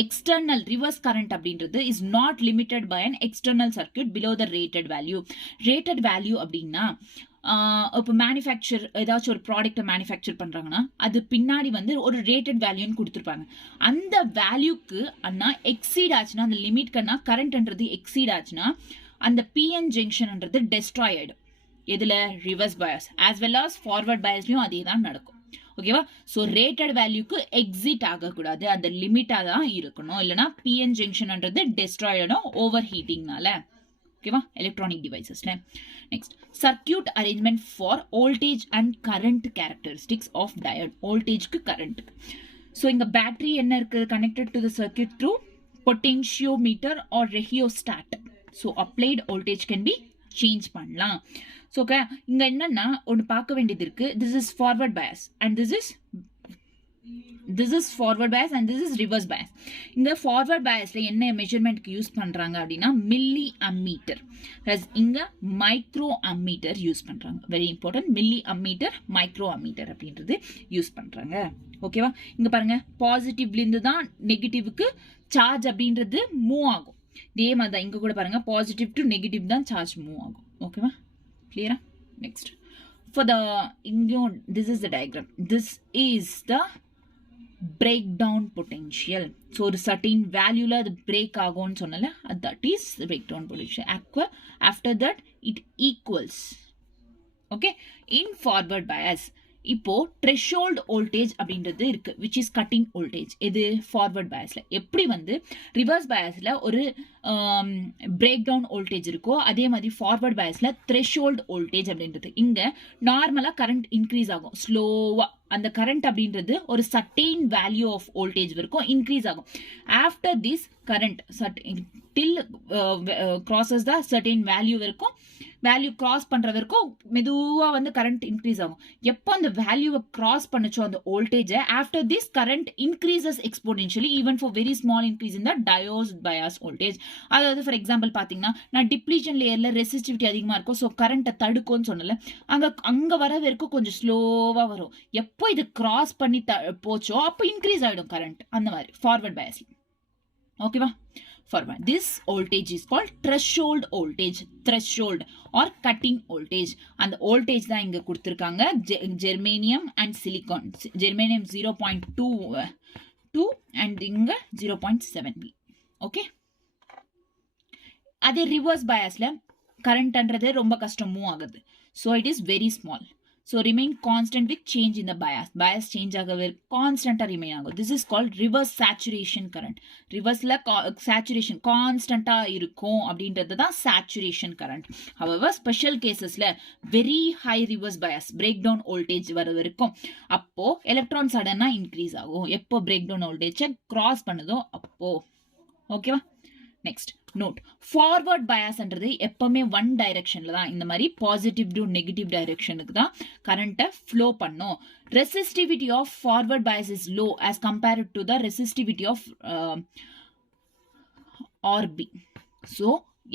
external reverse current அப்படின்றது is not limited by an external circuit below the rated value. rated value அப்படின்னா இப்போ மேனுஃபேக்சர் ஏதாச்சும் ஒரு ப்ராடக்ட்டை மேனுஃபேக்சர் பண்ணுறாங்கன்னா அது பின்னாடி வந்து ஒரு ரேட்டட் வேல்யூன்னு கொடுத்துருப்பாங்க. அந்த வேல்யூக்கு அண்ணா எக்ஸீட் ஆச்சுன்னா, அந்த லிமிட்க்குன்னா கரண்ட்ன்றது எக்ஸீட் ஆச்சுன்னா அந்த பிஎன் ஜங்ஷன்ன்றது டெஸ்ட்ராய் ஆகிடும். எதில்? Reverse bias. As well as forward பயாஸ்லையும் அதே தான் நடக்கும். ஓகேவா? ஸோ ரேட்டட் வேல்யூக்கு எக்ஸிட் ஆகக்கூடாது, அந்த லிமிட்டாக தான் இருக்கணும். இல்லைனா பிஎன் ஜங்ஷன்ன்றது டெஸ்ட்ராய் ஆகிடும் ஓவர் ஹீட்டிங்னால. ஓகேவா? எலக்ட்ரானிக் டிவைசஸ்ல. Next, circuit arrangement for voltage and current characteristics of diode. வோல்டேஜ்க்கு கரண்ட்டுக்கு. ஸோ இங்கே பேட்டரி என்ன இருக்குது? Connected to the circuit through potentiometer or rheostat. So applied voltage can be change பண்ணலாம். ஸோ ஓகே, இங்கே என்னன்னா ஒன்று பார்க்க வேண்டியது இருக்கு. This is forward bias and this is forward bias and this is reverse bias. இந்த ஃபார்வர்ட் பயாஸ்ல என்ன மெஷர்மெண்ட்க்கு use பண்றாங்க அப்படின்னா மில்லி அம்மீட்டர். இங்க மைக்ரோ அம்மீட்டர் யூஸ் பண்றாங்க. Very important. Milli ammeter, micro ammeter அப்படின்றது யூஸ் பண்றாங்க. ஓகேவா? இங்க பாருங்க, பாசிட்டிவ்ல இருந்து தான் நெகட்டிவ்க்கு சார்ஜ் அப்படின்றது மூவ் ஆகும். இதே மாதிரி தான் இங்க கூட பாருங்க, பாசிட்டிவ் டு நெகட்டிவ் தான் சார்ஜ் மூவ் ஆகும். ஓகேவா? கிளியரா? Next, for the this is the diagram. This is the breakdown potential. So ஒரு certain valueல அது break ஆகும்னு சொன்னல, that is the breakdown potential. After that it equals. Okay, in forward bias இப்போ threshold voltage அப்படின்றது இருக்கு, which is cutting voltage. இது forward biasல. எப்படி வந்து reverse biasல ஒரு breakdown voltage இருக்கோ, அதே மாதிரி forward biasல threshold voltage அப்படின்றது. இங்க நார்மலா கரண்ட் இன்க்ரீஸ் ஆகும் ஸ்லோவா. அந்த கரண்ட் அப்படின்றது ஒரு certain value of voltage வரைக்கும் இன்க்ரீஸ் ஆகும். After this current till crosses the certain value வரைக்கும், வேல்யூ கிராஸ் பண்ற வரைக்கும் மெதுவா வந்து கரண்ட் இன்க்ரீஸ் ஆகும். எப்போ அந்த வேல்யூவை கிராஸ் பண்ணுச்சோ அந்த வோல்டேஜை, after this current increases exponentially even for very small increase in the diode bias voltage. அதாவது ஃபார் எக்ஸாம்பிள் பார்த்தீங்கன்னா, நான் டிப்ளீஷன் லேயர்ல ரெசிஸ்டிவிட்டி அதிகமாக இருக்கும், ஸோ கரண்ட்டை தடுக்கும்னு சொன்னல, அங்கே வர வரைக்கும் கொஞ்சம் ஸ்லோவாக வரும். எப்போ இது கிராஸ் பண்ணி போச்சோ அப்போ இன்க்ரீஸ் ஆகிடும் கரண்ட். அந்த மாதிரி ஃபார்வர்ட் பயாஸ். ஓகேவா? forward. This voltage is called threshold voltage, threshold or cutting voltage. And the voltage தான் இங்க கொடுத்திருக்காங்க germanium and silicon. Germanium 0.2 and இங்க 0.7 okay. அதே ரிவர்ஸ் பயாஸ்ல கரண்ட் அன்றது ரொம்ப கஷ்டம் மூவ் ஆகுது. So it is very small. So remain constant with change in the bias. Bias change ஆகவே கான்ஸ்டன்டாக ரிமைன் ஆகும். This is called reverse saturation current. ரிவர்ஸில் saturation கான்ஸ்டன்டாக இருக்கும் அப்படின்றது தான் சேச்சுரேஷன் கரண்ட். ஹவவர் ஸ்பெஷல் கேசஸில் very high reverse bias break down voltage வர வரைக்கும் அப்போ எலக்ட்ரான் சடனாக இன்க்ரீஸ் ஆகும். எப்போ பிரேக் டவுன் வோல்டேஜை கிராஸ் பண்ணுதோ அப்போ. ஓகேவா? நெக்ஸ்ட் நோட், ஃபார்வர்ட் பயாஸ்ன்றது எப்பவுமே ஒன் டைரக்ஷன்ல தான், இந்த மாதிரி பாசிட்டிவ் டு நெகட்டிவ் டைரக்ஷனுக்கு தான் கரண்ட்டை ஃப்ளோ பண்ணும். Resistivity of forward bias is low as compared to the resistivity of RB. So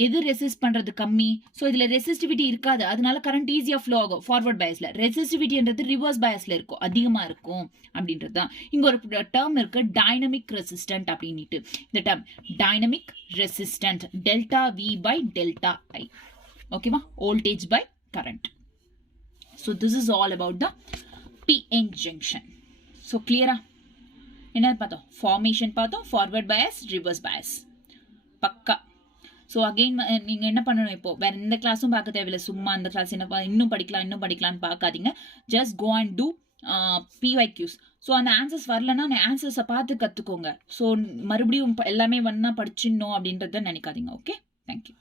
எது ரெசிஸ்ட் பண்றது கம்மி? ஸோ இதுல ரெசிஸ்டிவிட்டி இருக்காது, அதனால கரண்ட் ஈஸியா ஃப்ளோ ஆகும். ஃபார்வர்ட் பயாஸ்ல ரெசிஸ்டிவிட்டின்றது ரிவர்ஸ் பயாஸ்ல இருக்கும், அதிகமா இருக்கும் அப்படின்றது தான். இங்க ஒரு டேர்ம் இருக்கு டைனமிக் ரெசிஸ்டன்ட் அப்படின்ட்டு. இந்த term dynamic resistant delta V by delta I. ஓகேவா? Voltage by current. So this is all about the PN junction. So கிளியரா? என்ன பார்த்தோம்? ஃபார்மேஷன் பார்த்தோம், ஃபார்வர்ட் பயாஸ், ரிவர்ஸ் பயாஸ். பக்கா. ஸோ அகெயின் நீங்கள் என்ன பண்ணணும், இப்போ வேற எந்த கிளாஸும் பார்க்க தேவையில்லை. சும்மா அந்த கிளாஸ் என்ன இன்னும் படிக்கலாம்னு பார்க்காதீங்க. Just go and do PYQs. So அந்த ஆன்சர்ஸ் வரலன்னா அந்த ஆன்சர்ஸை பார்த்து கற்றுக்கோங்க. ஸோ மறுபடியும் எல்லாமே ஒன்றா படிச்சிடணும் அப்படின்றத நினைக்காதீங்க. Okay, thank you.